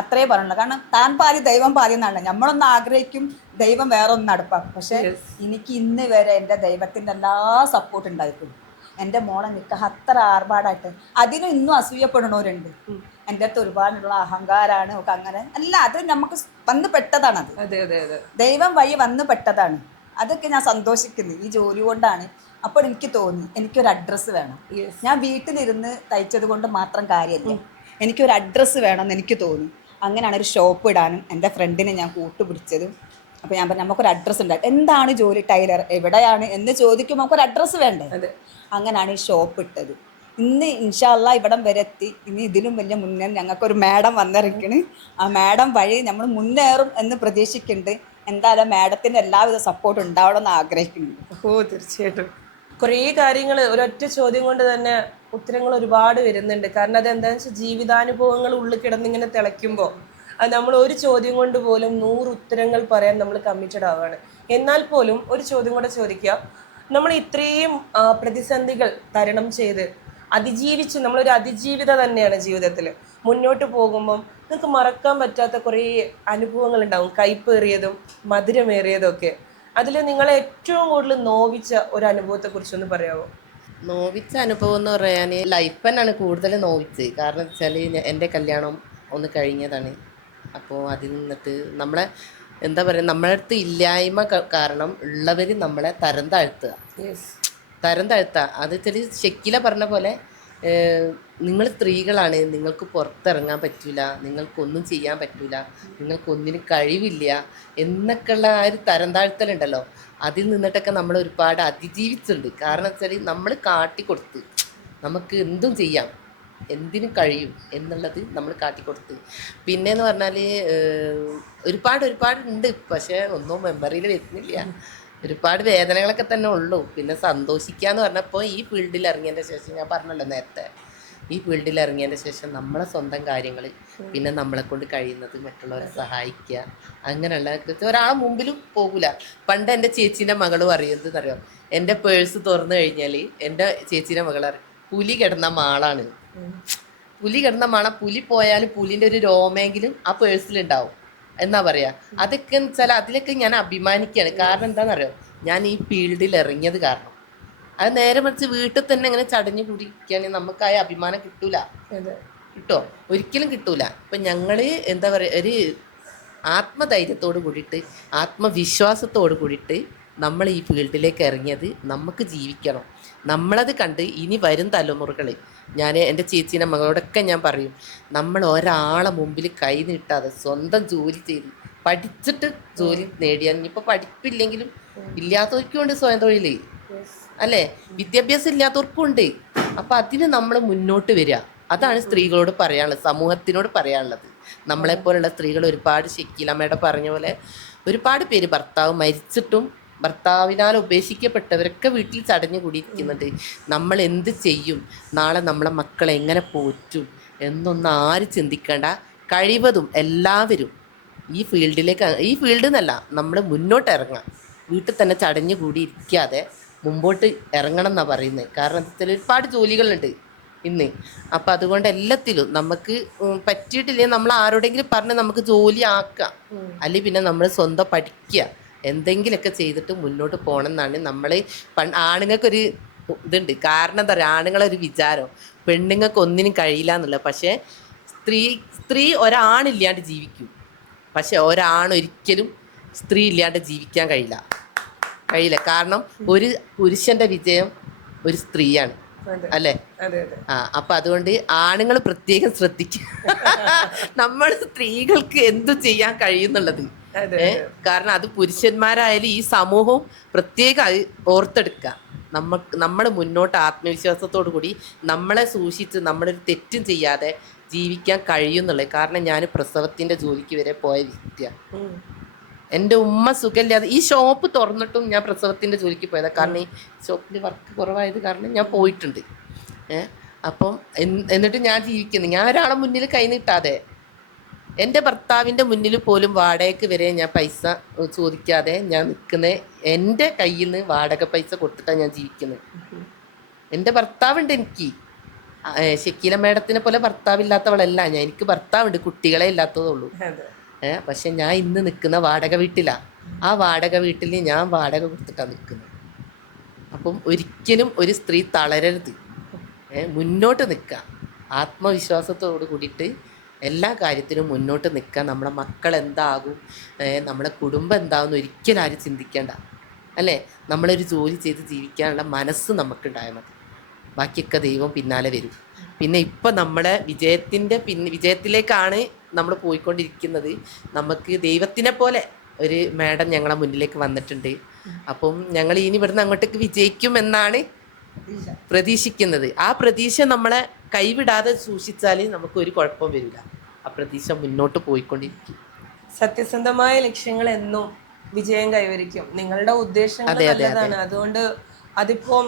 അത്രേ പറയുള്ളൂ. കാരണം താൻ പാതി ദൈവം പാതി എന്നാണ്. നമ്മളൊന്ന് ആഗ്രഹിക്കും, ദൈവം വേറെ ഒന്ന് നടപ്പാക്കും. പക്ഷെ എനിക്ക് ഇന്ന് വരെ എൻ്റെ ദൈവത്തിൻ്റെ എല്ലാ സപ്പോർട്ട് ഉണ്ടായിട്ടുണ്ട്. എൻ്റെ മോളെ നിൽക്കുക അത്ര ആർഭാടായിട്ട് അതിനും ഇന്നും അസൂയപ്പെടണവരുണ്ട്. എൻ്റെ അടുത്ത് ഒരുപാടുള്ള അഹങ്കാരമാണ് ഒക്കെ. അങ്ങനെ അല്ല, അത് നമുക്ക് വന്നു പെട്ടതാണ്. അത് ദൈവം വഴി വന്നു പെട്ടതാണ്. അതൊക്കെ ഞാൻ സന്തോഷിക്കുന്നു ഈ ജോലി കൊണ്ടാണ്. അപ്പോൾ എനിക്ക് തോന്നി എനിക്കൊരു അഡ്രസ്സ് വേണം. ഞാൻ വീട്ടിലിരുന്ന് തയ്ച്ചത് കൊണ്ട് മാത്രം കാര്യമില്ല, എനിക്കൊരു അഡ്രസ്സ് വേണമെന്ന് എനിക്ക് തോന്നി. അങ്ങനെയാണ് ഒരു ഷോപ്പ് ഇടാനും എൻ്റെ ഫ്രണ്ടിനെ ഞാൻ കൂട്ടുപിടിച്ചതും. അപ്പോൾ ഞാൻ പറഞ്ഞു നമുക്കൊരു അഡ്രസ്സ് ഉണ്ടാകും. എന്താണ് ജോലി, ടൈലർ, എവിടെയാണ് എന്ന് ചോദിക്കുമ്പോൾ നമുക്കൊരു അഡ്രസ്സ് വേണ്ടേ. അങ്ങനെയാണ് ഈ ഷോപ്പ് ഇട്ടത്. ഇന്ന് ഇൻഷാ അല്ലാഹ് ഇവിടം വരെ എത്തി. ഇനി ഇതിലും വലിയ മുന്നേ ഞങ്ങൾക്കൊരു മാഡം വന്നിരിക്കണ്. ആ മാഡം വഴി നമ്മൾ മുന്നേറും എന്ന് പ്രതീക്ഷിക്കുന്നുണ്ട്. എന്തായാലും മാഡത്തിൻ്റെ എല്ലാവിധ സപ്പോർട്ട് ഉണ്ടാവണമെന്ന് ആഗ്രഹിക്കുന്നുണ്ട്. ഓ തീർച്ചയായിട്ടും. കുറേ കാര്യങ്ങൾ ഒരൊറ്റ ചോദ്യം കൊണ്ട് തന്നെ ഉത്തരങ്ങൾ ഒരുപാട് വരുന്നുണ്ട്. കാരണം അതെന്താണെന്ന് വെച്ചാൽ ജീവിതാനുഭവങ്ങൾ ഉള്ളിൽ കിടന്നിങ്ങനെ തിളയ്ക്കുമ്പോൾ അത് നമ്മൾ ഒരു ചോദ്യം കൊണ്ട് പോലും 100 ഉത്തരങ്ങൾ പറയാൻ നമ്മൾ കമ്മിറ്റഡ് ആവുകയാണ്. എന്നാൽ പോലും ഒരു ചോദ്യം കൂടെ ചോദിക്കുക, നമ്മൾ ഇത്രയും പ്രതിസന്ധികൾ തരണം ചെയ്ത് അതിജീവിച്ച് നമ്മളൊരു അതിജീവിത തന്നെയാണ് ജീവിതത്തിൽ മുന്നോട്ട് പോകുമ്പം നിങ്ങൾക്ക് മറക്കാൻ പറ്റാത്ത കുറേ അനുഭവങ്ങൾ ഉണ്ടാവും, കയ്പേറിയതും മധുരമേറിയതും ഒക്കെ. അതിൽ നിങ്ങളെ ഏറ്റവും കൂടുതൽ നോവിച്ച ഒരു അനുഭവത്തെ കുറിച്ചൊന്ന് പറയാമോ? നോവിച്ച അനുഭവം എന്ന് പറയാൻ ലൈഫ് തന്നെയാണ് കൂടുതൽ നോവിച്ചത്. കാരണം എന്ന് വെച്ചാൽ എൻ്റെ കല്യാണം ഒന്ന് കഴിഞ്ഞതാണ്. അപ്പോൾ അതിൽ നിന്നിട്ട് നമ്മളെ എന്താ പറയുക, നമ്മളെ അടുത്ത് ഇല്ലായ്മ കാരണം ഉള്ളവർ നമ്മളെ തരം താഴ്ത്തുക. തരം താഴ്ത്തുക അത് വെച്ചാൽ ഷെക്കില പറഞ്ഞ പോലെ നിങ്ങൾ സ്ത്രീകളാണ്, നിങ്ങൾക്ക് പുറത്തിറങ്ങാൻ പറ്റില്ല, നിങ്ങൾക്കൊന്നും ചെയ്യാൻ പറ്റില്ല, നിങ്ങൾക്കൊന്നിനും കഴിവില്ല എന്നൊക്കെയുള്ള ആ ഒരു തരം താഴ്ത്തലുണ്ടല്ലോ, അതിൽ നിന്നിട്ടൊക്കെ നമ്മൾ ഒരുപാട് അതിജീവിച്ചിട്ടുണ്ട്. കാരണം വെച്ചാൽ നമ്മൾ കാട്ടിക്കൊടുത്ത് നമുക്ക് എന്തും ചെയ്യാം, എന്തിനും കഴിയും എന്നുള്ളത് നമ്മൾ കാട്ടിക്കൊടുത്ത്. പിന്നെയെന്ന് പറഞ്ഞാൽ ഒരുപാട് ഉണ്ട്, പക്ഷേ ഒന്നും മെമ്മറിയിൽ വരുന്നില്ല. ഒരുപാട് വേദനകളൊക്കെ തന്നെ ഉള്ളൂ. പിന്നെ സന്തോഷിക്കാന്ന് പറഞ്ഞപ്പോൾ ഈ ഫീൽഡിൽ ഇറങ്ങിയതിൻ്റെ ശേഷം ഞാൻ പറഞ്ഞല്ലോ നേരത്തെ, ഈ ഫീൽഡിൽ ഇറങ്ങിയതിൻ്റെ ശേഷം നമ്മളെ സ്വന്തം കാര്യങ്ങൾ, പിന്നെ നമ്മളെ കൊണ്ട് കഴിയുന്നത് മറ്റുള്ളവരെ സഹായിക്കുക, അങ്ങനെയുള്ള ഒരാളെ മുമ്പിലും പോകില്ല. പണ്ട് എൻ്റെ ചേച്ചീൻ്റെ മകൾ പറയുന്നത് അറിയാം, എൻ്റെ പേഴ്സ് തുറന്നു കഴിഞ്ഞാൽ എൻ്റെ ചേച്ചീൻ്റെ മകൾ അറിയും പുലി കിടന്ന മാളാണ്. പുലി കിടന്ന മാള, പുലി പോയാലും പുലിൻ്റെ ഒരു രോമെങ്കിലും ആ പേഴ്സിലുണ്ടാവും എന്നാ പറയാ. അതൊക്കെ എന്ന് വെച്ചാൽ അതിലൊക്കെ ഞാൻ അഭിമാനിക്കുകയാണ്. കാരണം എന്താണെന്നറിയോ, ഞാൻ ഈ ഫീൽഡിൽ ഇറങ്ങിയത് കാരണം. അത് നേരെ മറിച്ച് വീട്ടിൽ തന്നെ ഇങ്ങനെ ചടഞ്ഞു കൂടിയിരിക്കുകയാണെങ്കിൽ നമുക്കായ അഭിമാനം കിട്ടൂല, കിട്ടോ? ഒരിക്കലും കിട്ടൂല. ഇപ്പം ഞങ്ങൾ എന്താ പറയുക, ഒരു ആത്മധൈര്യത്തോട് കൂടിയിട്ട് ആത്മവിശ്വാസത്തോട് കൂടിയിട്ട് നമ്മൾ ഈ ഫീൽഡിലേക്ക് ഇറങ്ങിയത് നമുക്ക് ജീവിക്കണം. നമ്മളത് കണ്ട് ഇനി വരും തലമുറകൾ, ഞാൻ എൻ്റെ ചേച്ചീൻ്റെ മകളോടൊക്കെ ഞാൻ പറയും, നമ്മൾ ഒരാളെ മുമ്പിൽ കൈ നീട്ടാതെ സ്വന്തം ജോലി ചെയ്ത് പഠിച്ചിട്ട് ജോലി നേടിയാൽ, ഇനിയിപ്പോൾ പഠിപ്പില്ലെങ്കിലും ഇല്ലാത്തവർക്കും ഉണ്ട് സ്വയം തൊഴിൽ അല്ലേ, വിദ്യാഭ്യാസം ഇല്ലാത്തവർക്കും ഉണ്ട്. അപ്പം അതിന് നമ്മൾ മുന്നോട്ട് വരിക, അതാണ് സ്ത്രീകളോട് പറയാനുള്ളത്, സമൂഹത്തിനോട് പറയാനുള്ളത്. നമ്മളെപ്പോലുള്ള സ്ത്രീകൾ ഒരുപാട്, ഷെക്കീലമ്മയുടെ പറഞ്ഞ പോലെ ഒരുപാട് പേര് ഭർത്താവ് മരിച്ചിട്ടും ഭർത്താവിനാൽ ഉപേക്ഷിക്കപ്പെട്ടവരൊക്കെ വീട്ടിൽ ചടഞ്ഞു കൂടിയിരിക്കുന്നുണ്ട്. നമ്മൾ എന്ത് ചെയ്യും, നാളെ നമ്മളെ മക്കളെ എങ്ങനെ പോറ്റും എന്നൊന്നും ആരും ചിന്തിക്കേണ്ട. കഴിവതും എല്ലാവരും ഈ ഫീൽഡിലേക്ക്, ഈ ഫീൽഡിൽ നിന്നല്ല നമ്മൾ മുന്നോട്ട് ഇറങ്ങാം, വീട്ടിൽ തന്നെ ചടഞ്ഞു കൂടി ഇരിക്കാതെ മുമ്പോട്ട് ഇറങ്ങണം എന്നാണ് പറയുന്നത്. കാരണം എന്താ, ഒരുപാട് ജോലികളുണ്ട് ഇന്ന്. അപ്പം അതുകൊണ്ട് എല്ലാത്തിലും നമുക്ക് പറ്റിയിട്ടില്ലെങ്കിൽ നമ്മൾ ആരോടെങ്കിലും പറഞ്ഞ് നമുക്ക് ജോലി ആക്കാം, അല്ലെങ്കിൽ പിന്നെ നമ്മൾ സ്വന്തം പഠിക്കുക, എന്തെങ്കിലുമൊക്കെ ചെയ്തിട്ട് മുന്നോട്ട് പോകണം എന്നാണ് നമ്മൾ. ആണുങ്ങൾക്കൊരു ഇതുണ്ട്. കാരണം എന്താ പറയുക, ആണുങ്ങളൊരു വിചാരം പെണ്ണുങ്ങൾക്ക് ഒന്നിനും കഴിയില്ല എന്നുള്ള. പക്ഷേ സ്ത്രീ ഒരാണില്ലാണ്ട് ജീവിക്കും, പക്ഷെ ഒരാണൊരിക്കലും സ്ത്രീ ഇല്ലാണ്ട് ജീവിക്കാൻ കഴിയില്ല. കാരണം ഒരു പുരുഷൻ്റെ വിജയം ഒരു സ്ത്രീയാണ്, അല്ലേ? അപ്പം അതുകൊണ്ട് ആണുങ്ങൾ പ്രത്യേകം ശ്രദ്ധിക്കുക, നമ്മൾ സ്ത്രീകൾക്ക് എന്തു ചെയ്യാൻ കഴിയുന്നുള്ളത്. കാരണം അത് പുരുഷന്മാരായാലും ഈ സമൂഹവും പ്രത്യേകം ഓർത്തെടുക്കുക. നമ്മൾ മുന്നോട്ട് ആത്മവിശ്വാസത്തോടു കൂടി നമ്മളെ സൂക്ഷിച്ച് നമ്മളൊരു തെറ്റും ചെയ്യാതെ ജീവിക്കാൻ കഴിയുന്നുള്ളത്. കാരണം ഞാൻ പ്രസവത്തിൻ്റെ ജോലിക്ക് വരെ പോയ വ്യക്തിയാണ്. എൻ്റെ ഉമ്മ സുഖമില്ലാതെ ഈ ഷോപ്പ് തുറന്നിട്ടും ഞാൻ പ്രസവത്തിൻ്റെ ജോലിക്ക് പോയതാണ്. കാരണം ഈ ഷോപ്പിൽ വർക്ക് കുറവായത് കാരണം ഞാൻ പോയിട്ടുണ്ട്. അപ്പം എന്നിട്ട് ഞാൻ ജീവിക്കുന്നത്, ഞാൻ ഒരാളെ മുന്നിൽ കൈ നീട്ടാതെ, എൻ്റെ ഭർത്താവിൻ്റെ മുന്നിൽ പോലും വാടകയ്ക്ക് വരെ ഞാൻ പൈസ ചോദിക്കാതെ ഞാൻ നിൽക്കുന്നത്, എൻ്റെ കയ്യിൽ നിന്ന് വാടക പൈസ കൊടുത്തിട്ടാണ് ഞാൻ ജീവിക്കുന്നത്. എൻ്റെ ഭർത്താവുണ്ട് എനിക്ക്. ഷെക്കീല മേഡത്തിനെ പോലെ ഭർത്താവില്ലാത്തവളല്ല ഞാൻ, എനിക്ക് ഭർത്താവുണ്ട്, കുട്ടികളെ ഇല്ലാത്തതേ ഉള്ളൂ. പക്ഷെ ഞാൻ ഇന്ന് നിൽക്കുന്ന വാടക വീട്ടിലാണ്. ആ വാടക വീട്ടിൽ ഞാൻ വാടക കൊടുത്തിട്ടാണ് നിൽക്കുന്നത്. അപ്പം ഒരിക്കലും ഒരു സ്ത്രീ തളരരുത്, മുന്നോട്ട് നിൽക്കുക, ആത്മവിശ്വാസത്തോട് കൂടിയിട്ട് എല്ലാ കാര്യത്തിനും മുന്നോട്ട് നിൽക്കുക. നമ്മളെ മക്കൾ എന്താകും, നമ്മളെ കുടുംബം എന്താകും ഒരിക്കലും ആരും ചിന്തിക്കേണ്ട, അല്ലേ? നമ്മളൊരു ജോലി ചെയ്ത് ജീവിക്കാനുള്ള മനസ്സ് നമുക്കുണ്ടായാൽ മതി, ബാക്കിയൊക്കെ ദൈവം പിന്നാലെ വരും. പിന്നെ ഇപ്പം നമ്മളെ വിജയത്തിലേക്കാണ് നമ്മൾ പോയിക്കൊണ്ടിരിക്കുന്നത്. നമുക്ക് ദൈവത്തിനെ പോലെ ഒരു മാഡം ഞങ്ങളെ മുന്നിലേക്ക് വന്നിട്ടുണ്ട്. അപ്പം ഞങ്ങൾ ഇനി ഇവിടുന്ന് അങ്ങോട്ടേക്ക് വിജയിക്കുമെന്നാണ് പ്രതീക്ഷിക്കുന്നത്. ആ പ്രതീക്ഷ നമ്മളെ കൈവിടാതെ സൂക്ഷിച്ചാൽ നമുക്ക് ഒരു കുഴപ്പം വരില്ല. ആ പ്രതീക്ഷ മുന്നോട്ട് പോയിക്കൊണ്ടിരിക്കും. സത്യസന്ധമായ ലക്ഷ്യങ്ങൾ എന്നും വിജയം കൈവരിക്കും. നിങ്ങളുടെ ഉദ്ദേശങ്ങൾ നല്ലതാണ്, അതുകൊണ്ട് അതിപ്പം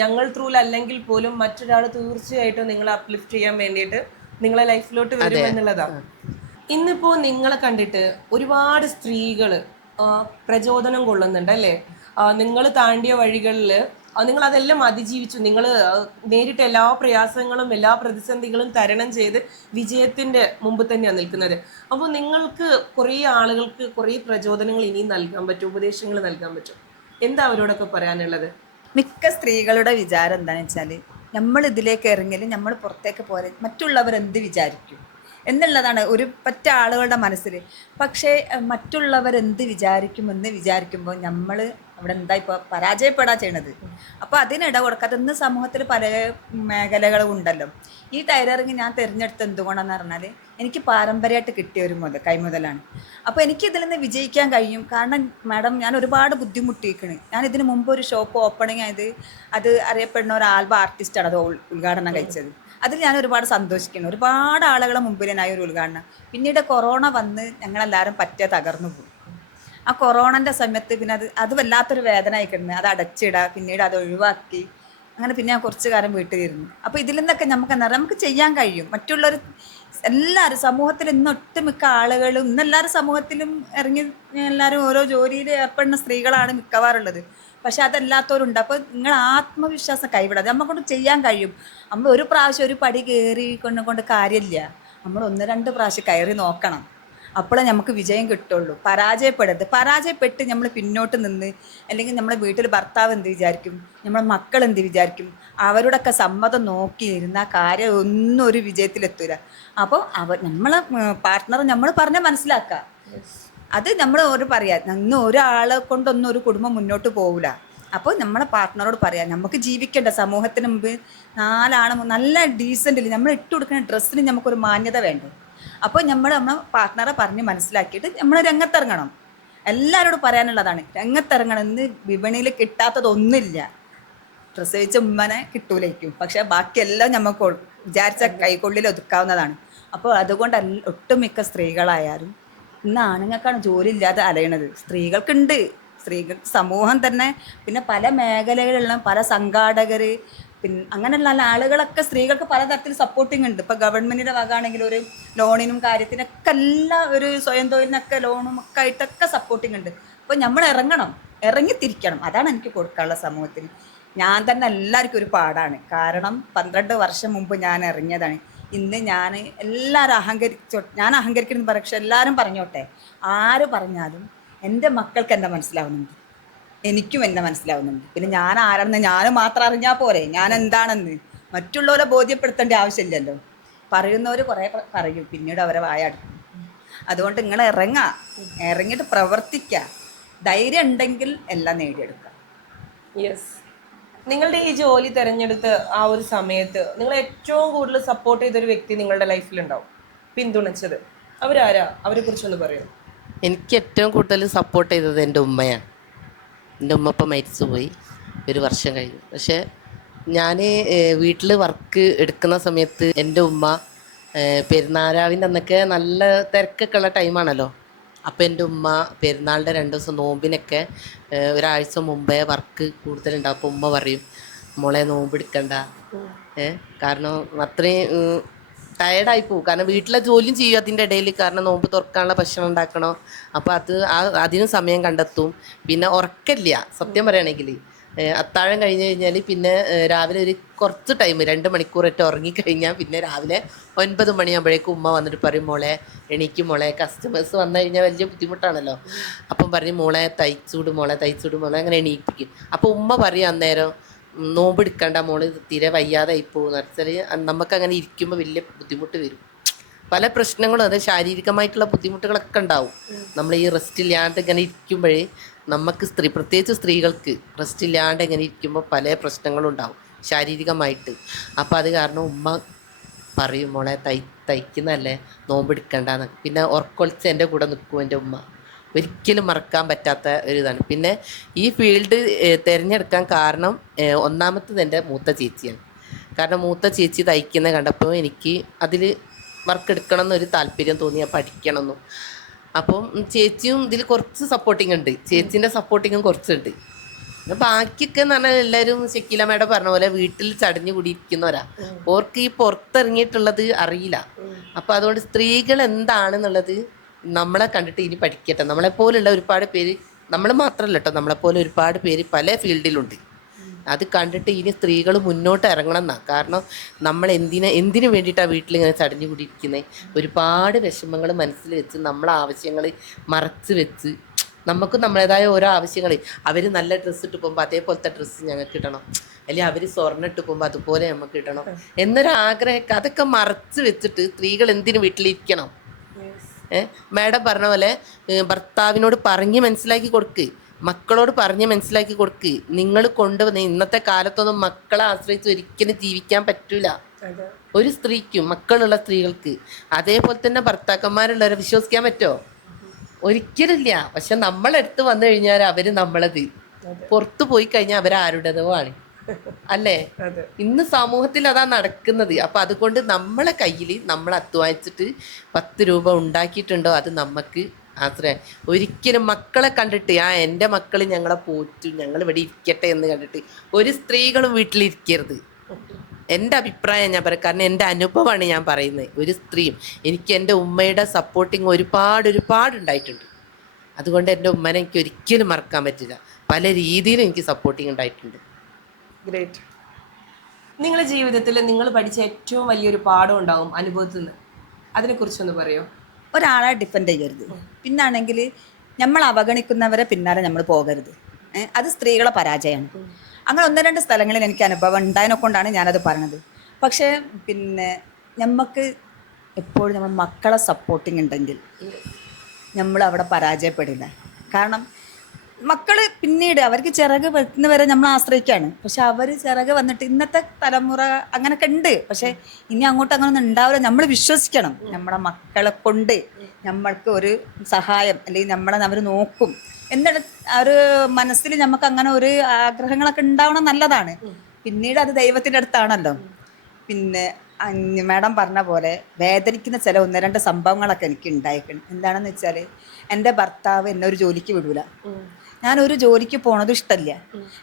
ഞങ്ങൾ ത്രൂൽ അല്ലെങ്കിൽ പോലും മറ്റൊരാൾ തീർച്ചയായിട്ടും നിങ്ങളെ അപ്ലിഫ്റ്റ് ചെയ്യാൻ വേണ്ടിയിട്ട് നിങ്ങളെ ലൈഫിലോട്ട് വരും എന്നുള്ളതാണ്. ഇന്നിപ്പോ നിങ്ങളെ കണ്ടിട്ട് ഒരുപാട് സ്ത്രീകൾ പ്രചോദനം കൊള്ളുന്നുണ്ട് അല്ലേ? നിങ്ങൾ താണ്ടിയ വഴികളിൽ നിങ്ങൾ അതെല്ലാം അതിജീവിച്ചു. നിങ്ങൾ നേരിട്ട എല്ലാ പ്രയാസങ്ങളും എല്ലാ പ്രതിസന്ധികളും തരണം ചെയ്ത് വിജയത്തിന്റെ മുമ്പ് തന്നെയാണ് നിൽക്കുന്നത്. അപ്പോൾ നിങ്ങൾക്ക് കുറേ ആളുകൾക്ക് കുറേ പ്രചോദനങ്ങൾ ഇനിയും നൽകാൻ പറ്റും, ഉപദേശങ്ങൾ നൽകാൻ പറ്റും. എന്താ അവരോടൊക്കെ പറയാനുള്ളത്? മിക്ക സ്ത്രീകളുടെ വിചാരം എന്താണെന്ന് വെച്ചാൽ, നമ്മൾ ഇതിലേക്ക് ഇറങ്ങിയാലും നമ്മൾ പുറത്തേക്ക് പോലെ മറ്റുള്ളവർ എന്ത് വിചാരിക്കും എന്നുള്ളതാണ് ഒരു പറ്റ ആളുകളുടെ മനസ്സിൽ. പക്ഷേ മറ്റുള്ളവരെന്ത് വിചാരിക്കുമെന്ന് വിചാരിക്കുമ്പോൾ നമ്മൾ അവിടെ എന്താ ഇപ്പോൾ പരാജയപ്പെടാ ചെയ്യണത്. അപ്പോൾ അതിനിട കൊടുക്കാത്ത ഇന്ന് സമൂഹത്തിൽ പല മേഖലകളും ഉണ്ടല്ലോ. ഈ ടൈലറിങ് ഞാൻ തിരഞ്ഞെടുത്ത് എന്തുകൊണ്ടാണെന്ന് പറഞ്ഞാൽ എനിക്ക് പാരമ്പര്യമായിട്ട് കിട്ടിയ ഒരു കൈമുതലാണ്. അപ്പോൾ എനിക്ക് ഇതിൽ നിന്ന് വിജയിക്കാൻ കഴിയും. കാരണം മാഡം, ഞാൻ ഒരുപാട് ബുദ്ധിമുട്ടിയിരിക്കണ്. ഞാൻ ഇതിന് മുമ്പ് ഒരു ഷോപ്പ് ഓപ്പണിങ് ആയത്, അത് അറിയപ്പെടുന്ന ഒരു ആൽബം ആർട്ടിസ്റ്റാണ് അത് ഉദ്ഘാടനം കഴിച്ചത്. അതിൽ ഞാൻ ഒരുപാട് സന്തോഷിക്കുന്നു. ഒരുപാട് ആളുകളെ മുമ്പിലായി ഒരു ഉദ്ഘാടനം. പിന്നീട് കൊറോണ വന്ന് ഞങ്ങളെല്ലാവരും പറ്റേ തകർന്നു പോയി. ആ കൊറോണൻ്റെ സമയത്ത് പിന്നെ അത് വല്ലാത്തൊരു വേദന ആയിക്കിടുന്നു. അത് അടച്ചിടുക, പിന്നീട് അത് ഒഴിവാക്കി, അങ്ങനെ പിന്നെ ഞാൻ കുറച്ച് കാലം വീട്ടിലിരുന്നു. അപ്പോൾ ഇതിൽ നിന്നൊക്കെ നമുക്ക് എന്താ പറയുക, നമുക്ക് ചെയ്യാൻ കഴിയും. മറ്റുള്ളവർ എല്ലാവരും സമൂഹത്തിൽ ഇന്ന് ഒട്ടുമിക്ക ആളുകളും ഇന്നെല്ലാവരും സമൂഹത്തിലും ഇറങ്ങി എല്ലാവരും ഓരോ ജോലിയിൽ ഏർപ്പെടുന്ന സ്ത്രീകളാണ് മിക്കവാറുള്ളത്. പക്ഷെ അതല്ലാത്തവരുണ്ട്. അപ്പോൾ നിങ്ങൾ ആത്മവിശ്വാസം കൈവിടാതെ നമ്മളെ ചെയ്യാൻ കഴിയും. നമ്മൾ ഒരു പ്രാവശ്യം ഒരു പടി കയറി കൊണ്ട് കാര്യമില്ല. നമ്മൾ 1-2 പ്രാവശ്യം കയറി നോക്കണം. അപ്പോഴേ നമുക്ക് വിജയം കിട്ടുള്ളൂ. പരാജയപ്പെടരുത്. പരാജയപ്പെട്ട് നമ്മൾ പിന്നോട്ട് നിന്ന്, അല്ലെങ്കിൽ നമ്മളെ വീട്ടിൽ ഭർത്താവ് എന്ത് വിചാരിക്കും, നമ്മളെ മക്കൾ എന്ത് വിചാരിക്കും, അവരുടെയൊക്കെ സമ്മതം നോക്കിയിരുന്ന കാര്യം ഒന്നും ഒരു വിജയത്തിലെത്തൂല. അപ്പോൾ നമ്മളെ പാർട്ട്ണർ നമ്മൾ പറഞ്ഞാൽ മനസ്സിലാക്കുക. അത് നമ്മൾ ഒരു പറയാം, ഇന്ന് ഒരാളെ കൊണ്ടൊന്നും ഒരു കുടുംബം മുന്നോട്ട് പോകില്ല. അപ്പോൾ നമ്മളെ പാർട്ട്ണറോട് പറയാം, നമുക്ക് ജീവിക്കേണ്ട സമൂഹത്തിന് മുമ്പ് 4 ആൾ നല്ല ഡീസൻ്റിൽ നമ്മൾ ഇട്ട് കൊടുക്കുന്ന ഡ്രസ്സിന് നമുക്കൊരു മാന്യത വേണ്ടേ. അപ്പോൾ നമ്മളെ പാർട്ട്ണറെ പറഞ്ഞ് മനസ്സിലാക്കിയിട്ട് നമ്മൾ രംഗത്തിറങ്ങണം. എല്ലാവരോടും പറയാനുള്ളതാണ്, രംഗത്തിറങ്ങണം. ഇന്ന് വിപണിയിൽ കിട്ടാത്തതൊന്നുമില്ല. പ്രസവിച്ച ഉമ്മനെ കിട്ടൂലേക്കും, പക്ഷെ ബാക്കിയെല്ലാം നമുക്ക് വിചാരിച്ച കൈക്കൊള്ളിൽ ഒതുക്കാവുന്നതാണ്. അപ്പോൾ അതുകൊണ്ട് ഒട്ടുമിക്ക സ്ത്രീകളായാലും ഇന്ന് ആണുങ്ങൾക്കാണ് ജോലി ഇല്ലാതെ അലയണത്. സ്ത്രീകൾക്കുണ്ട്. സ്ത്രീകൾ സമൂഹം തന്നെ, പിന്നെ പല മേഖലകളിലുള്ള പല സംഘാടകർ, പിന്നെ അങ്ങനെയുള്ള ആളുകളൊക്കെ സ്ത്രീകൾക്ക് പലതരത്തിൽ സപ്പോർട്ടിങ് ഉണ്ട്. ഇപ്പോൾ ഗവൺമെൻറ്റിൻ്റെ വകയാണെങ്കിൽ ഒരു ലോണിനും കാര്യത്തിനൊക്കെ എല്ലാ ഒരു സ്വയം തൊഴിലിനൊക്കെ ലോണും ഒക്കെ ആയിട്ടൊക്കെ സപ്പോർട്ടിങ് ഉണ്ട്. അപ്പോൾ നമ്മൾ ഇറങ്ങിത്തിരിക്കണം. അതാണ് എനിക്ക് കൊടുക്കാനുള്ള സമൂഹത്തിന്. ഞാൻ തന്നെ എല്ലാവർക്കും ഒരു പാടാണ്. കാരണം 12 വർഷം മുമ്പ് ഞാൻ ഇറങ്ങിയതാണ്. ഇന്ന് ഞാൻ എല്ലാവരും ഞാൻ അഹങ്കരിക്കണമെന്ന് പറയും. പക്ഷെ എല്ലാവരും പറഞ്ഞോട്ടെ, ആര് പറഞ്ഞാലും എൻ്റെ മക്കൾക്ക് എന്നെ മനസ്സിലാവുന്നുണ്ട്, എനിക്കും എന്നെ മനസ്സിലാവുന്നുണ്ട്. പിന്നെ ഞാൻ ആരാണെന്ന് ഞാൻ മാത്രം അറിഞ്ഞാൽ പോരെ, ഞാൻ എന്താണെന്ന് മറ്റുള്ളവരെ ബോധ്യപ്പെടുത്തേണ്ട ആവശ്യമില്ലല്ലോ. പറയുന്നവർ കുറേ പറയും, പിന്നീട് അവരെ വായടക്കും. അതുകൊണ്ട് നിങ്ങൾ ഇറങ്ങിയിട്ട് പ്രവർത്തിക്കുക. ധൈര്യം ഉണ്ടെങ്കിൽ എല്ലാം നേടിയെടുക്കുക. യെസ്. നിങ്ങളുടെ ഈ ജോലി തിരഞ്ഞെടുത്ത് ആ ഒരു സമയത്ത് നിങ്ങൾ ഏറ്റവും കൂടുതൽ സപ്പോർട്ട് ചെയ്തൊരു വ്യക്തി നിങ്ങളുടെ ലൈഫിലുണ്ടാവും, പിന്തുണച്ചത്. അവരാരാ? അവരെ കുറിച്ചൊന്ന് പറയൂ. എനിക്ക് ഏറ്റവും കൂടുതൽ സപ്പോർട്ട് ചെയ്തത് എൻ്റെ ഉമ്മയാണ്. എൻ്റെ ഉമ്മ ഇപ്പം മരിച്ചുപോയി, 1 വർഷം കഴിഞ്ഞു. പക്ഷേ ഞാൻ വീട്ടിൽ വർക്ക് എടുക്കുന്ന സമയത്ത് എൻ്റെ ഉമ്മ പെരുന്നാരാവിൻ്റെ അന്നൊക്കെ നല്ല തിരക്കൊക്കെ ഉള്ള ടൈമാണല്ലോ. അപ്പോൾ എൻ്റെ ഉമ്മ പെരുന്നാളിൻ്റെ 2 ദിവസം നോമ്പിനൊക്കെ ഒരാഴ്ച മുമ്പേ വർക്ക് കൂടുതലുണ്ടാവും. അപ്പോൾ ഉമ്മ പറയും, മോളെ നോമ്പെടുക്കണ്ട, കാരണം അത്രയും ടയർഡായി പോകും. കാരണം വീട്ടിലെ ജോലിയും ചെയ്യും അതിൻ്റെ ഇടയിൽ. കാരണം നോമ്പ് തുറക്കാനുള്ള ഭക്ഷണം ഉണ്ടാക്കണോ, അപ്പോൾ അതിനും സമയം കണ്ടെത്തും. പിന്നെ ഉറക്കമില്ല സത്യം പറയുകയാണെങ്കിൽ. അത്താഴം കഴിഞ്ഞ് കഴിഞ്ഞാൽ പിന്നെ രാവിലെ ഒരു കുറച്ച് ടൈം 2 മണിക്കൂറൊക്കെ ഉറങ്ങിക്കഴിഞ്ഞാൽ പിന്നെ രാവിലെ 9 മണിയാകുമ്പോഴേക്കും ഉമ്മ വന്നിട്ട് പറയും, മോളെ എണീക്കും മോളെ, കസ്റ്റമേഴ്സ് വന്നു കഴിഞ്ഞാൽ വലിയ ബുദ്ധിമുട്ടാണല്ലോ. അപ്പം പറയും, മോളെ തയ്ച്ചുവിട് മോളെ, അങ്ങനെ എണീപ്പിക്കും. അപ്പോൾ ഉമ്മ പറയും അന്നേരം, നോമ്പെടുക്കണ്ട മോള്, തീരെ വയ്യാതായി പോകുന്ന വെച്ചാൽ നമുക്കങ്ങനെ ഇരിക്കുമ്പോൾ വലിയ ബുദ്ധിമുട്ട് വരും. പല പ്രശ്നങ്ങളും, അത് ശാരീരികമായിട്ടുള്ള ബുദ്ധിമുട്ടുകളൊക്കെ ഉണ്ടാവും. നമ്മൾ ഈ റെസ്റ്റ് ഇല്ലാണ്ട് ഇങ്ങനെ ഇരിക്കുമ്പോഴേ നമുക്ക് പ്രത്യേകിച്ച് സ്ത്രീകൾക്ക് റെസ്റ്റ് ഇല്ലാണ്ട് ഇങ്ങനെ ഇരിക്കുമ്പോൾ പല പ്രശ്നങ്ങളും ഉണ്ടാവും ശാരീരികമായിട്ട്. അപ്പോൾ അത് കാരണം ഉമ്മ പറയും, മോളെ തയ്ക്കുന്നതല്ലേ, നോമ്പെടുക്കണ്ടെന്ന്. പിന്നെ ഉറക്കൊളിച്ച് എൻ്റെ കൂടെ നിൽക്കും എൻ്റെ ഉമ്മ. ഒരിക്കലും മറക്കാൻ പറ്റാത്ത ഒരു ഇതാണ്. പിന്നെ ഈ ഫീൽഡ് തിരഞ്ഞെടുക്കാൻ കാരണം ഒന്നാമത്തത് എൻ്റെ മൂത്ത ചേച്ചിയാണ്. കാരണം മൂത്ത ചേച്ചി തയ്ക്കുന്ന കണ്ടപ്പോൾ എനിക്ക് അതിൽ വർക്ക് എടുക്കണം എന്നൊരു താല്പര്യം തോന്നി, പഠിക്കണമെന്നും. അപ്പം ചേച്ചിയും ഇതിൽ കുറച്ച് സപ്പോർട്ടിങ് ഉണ്ട്, ചേച്ചീൻ്റെ സപ്പോർട്ടിങ്ങും കുറച്ചുണ്ട്. പിന്നെ ബാക്കിയൊക്കെ എന്ന് പറഞ്ഞാൽ എല്ലാവരും ഷക്കീല മേഡം പറഞ്ഞ പോലെ വീട്ടിൽ ചടഞ്ഞു കൂടിയിരിക്കുന്നവരാ. ഓർക്ക് ഈ പുറത്തിറങ്ങിയിട്ടുള്ളത് അറിയില്ല. അപ്പം അതുകൊണ്ട് സ്ത്രീകൾ എന്താണെന്നുള്ളത് നമ്മളെ കണ്ടിട്ട് ഇനി പഠിക്കട്ടെ. നമ്മളെപ്പോലുള്ള ഒരുപാട് പേര്, നമ്മൾ മാത്രമല്ല കേട്ടോ, നമ്മളെപ്പോലെ ഒരുപാട് പേര് പല ഫീൽഡിലുണ്ട്. അത് കണ്ടിട്ട് ഇനി സ്ത്രീകൾ മുന്നോട്ട് ഇറങ്ങണം എന്നാ. കാരണം നമ്മൾ എന്തിനു വേണ്ടിയിട്ടാണ് വീട്ടിലിങ്ങനെ ചടഞ്ഞു കൂടിയിരിക്കുന്നത്? ഒരുപാട് വിഷമങ്ങൾ മനസ്സിൽ വെച്ച് നമ്മളെ ആവശ്യങ്ങൾ മറച്ച് വെച്ച് നമുക്ക് നമ്മളേതായ ഓരോ ആവശ്യങ്ങൾ, അവർ നല്ല ഡ്രസ്സ് ഇട്ട് പോകുമ്പോൾ അതേപോലത്തെ ഡ്രസ്സ് ഞങ്ങൾക്ക് കിട്ടണം, അല്ലെങ്കിൽ അവർ സ്വർണ്ണം ഇട്ട് പോകുമ്പോൾ അതുപോലെ നമുക്ക് കിട്ടണം എന്നൊരാഗ്രഹമൊക്കെ അതൊക്കെ മറച്ച് വെച്ചിട്ട് സ്ത്രീകൾ എന്തിനു വീട്ടിലിരിക്കണം? മാഡം പറഞ്ഞ പോലെ ഭർത്താവിനോട് പറഞ്ഞ് മനസ്സിലാക്കി കൊടുക്ക്, മക്കളോട് പറഞ്ഞ് മനസ്സിലാക്കി കൊടുക്ക്. നിങ്ങൾ കൊണ്ടുവന്ന് ഇന്നത്തെ കാലത്തൊന്നും മക്കളെ ആശ്രയിച്ച് ഒരിക്കലും ജീവിക്കാൻ പറ്റൂല ഒരു സ്ത്രീക്കും, മക്കളുള്ള സ്ത്രീകൾക്ക്. അതേപോലെ തന്നെ ഭർത്താക്കന്മാരുള്ളവരെ വിശ്വസിക്കാൻ പറ്റുമോ? ഒരിക്കലില്ല. പക്ഷെ നമ്മളെടുത്ത് വന്നു കഴിഞ്ഞാൽ അവർ നമ്മളത്, പുറത്തു പോയി കഴിഞ്ഞാൽ അവരാരുടേതോ ആണ് അല്ലേ? ഇന്ന് സമൂഹത്തിൽ അതാ നടക്കുന്നത്. അപ്പം അതുകൊണ്ട് നമ്മളെ കയ്യിൽ നമ്മൾ അധ്വാനിച്ചിട്ട് 10 രൂപ ഉണ്ടാക്കിയിട്ടുണ്ടോ അത് നമുക്ക് ആശ്രയം. ഒരിക്കലും മക്കളെ കണ്ടിട്ട് എൻ്റെ മക്കൾ ഞങ്ങളെ പോറ്റു, ഞങ്ങൾ ഇവിടെ ഇരിക്കട്ടെ എന്ന് കണ്ടിട്ട് ഒരു സ്ത്രീകളും വീട്ടിലിരിക്കരുത്. എൻ്റെ അഭിപ്രായം ഞാൻ പറയാം. കാരണം എൻ്റെ അനുഭവമാണ് ഞാൻ പറയുന്നത്. ഒരു സ്ത്രീയും, എനിക്ക് എൻ്റെ ഉമ്മയുടെ സപ്പോർട്ടിങ് ഒരുപാട് ഉണ്ടായിട്ടുണ്ട്. അതുകൊണ്ട് എൻ്റെ ഉമ്മനെ എനിക്ക് ഒരിക്കലും മറക്കാൻ പറ്റില്ല. പല രീതിയിലും എനിക്ക് സപ്പോർട്ടിങ് ഉണ്ടായിട്ടുണ്ട്. ഗ്രേറ്റ്. നിങ്ങളുടെ ജീവിതത്തിൽ നിങ്ങൾ പഠിച്ച ഏറ്റവും വലിയൊരു പാഠം ഉണ്ടാവും അനുഭവത്തിൽ നിന്ന്, അതിനെക്കുറിച്ചൊന്ന് പറയുമോ? ഒരാളെ ഡിപ്പെൻഡ് ചെയ്യരുത്. പിന്നാണെങ്കിൽ നമ്മൾ അവഗണിക്കുന്നവരെ പിന്നാലെ നമ്മൾ പോകരുത്. അത് സ്ത്രീകളെ പരാജയമാണ്. അങ്ങനെ 1-2 സ്ഥലങ്ങളിൽ എനിക്ക് അനുഭവം ഉണ്ടായതിനെ കൊണ്ടാണ് ഞാനത് പറഞ്ഞത്. പക്ഷേ പിന്നെ നമുക്ക് എപ്പോഴും നമ്മൾ മക്കളെ സപ്പോർട്ടിങ് ഉണ്ടെങ്കിൽ നമ്മൾ അവിടെ പരാജയപ്പെടില്ല. കാരണം മക്കൾ പിന്നീട് അവർക്ക് ചിറക് വെക്കുന്നവരെ നമ്മൾ ആശ്രയിക്കുകയാണ്. പക്ഷെ അവർ ചിറക് വന്നിട്ട് ഇന്നത്തെ തലമുറ അങ്ങനെയൊക്കെ ഉണ്ട്. പക്ഷെ ഇനി അങ്ങോട്ട് അങ്ങനെയൊന്നും ഉണ്ടാവില്ല. നമ്മൾ വിശ്വസിക്കണം, നമ്മുടെ മക്കളെ കൊണ്ട് നമ്മൾക്ക് ഒരു സഹായം അല്ലെങ്കിൽ നമ്മളെ അവർ നോക്കും എന്നുള്ള ഒരു മനസ്സിൽ നമുക്ക് അങ്ങനെ ഒരു ആഗ്രഹങ്ങളൊക്കെ ഉണ്ടാവണം, നല്ലതാണ്. പിന്നീട് അത് ദൈവത്തിൻ്റെ അടുത്താണല്ലോ. പിന്നെ മാഡം പറഞ്ഞ പോലെ വേദനിക്കുന്ന ചില 1-2 സംഭവങ്ങളൊക്കെ എനിക്ക് ഉണ്ടായിട്ടുണ്ട്. എന്താണെന്ന് വെച്ചാൽ എൻ്റെ ഭർത്താവ് എന്നെ ഒരു ജോലിക്ക് വിടൂല. ഞാനൊരു ജോലിക്ക് പോണത് ഇഷ്ടമില്ല.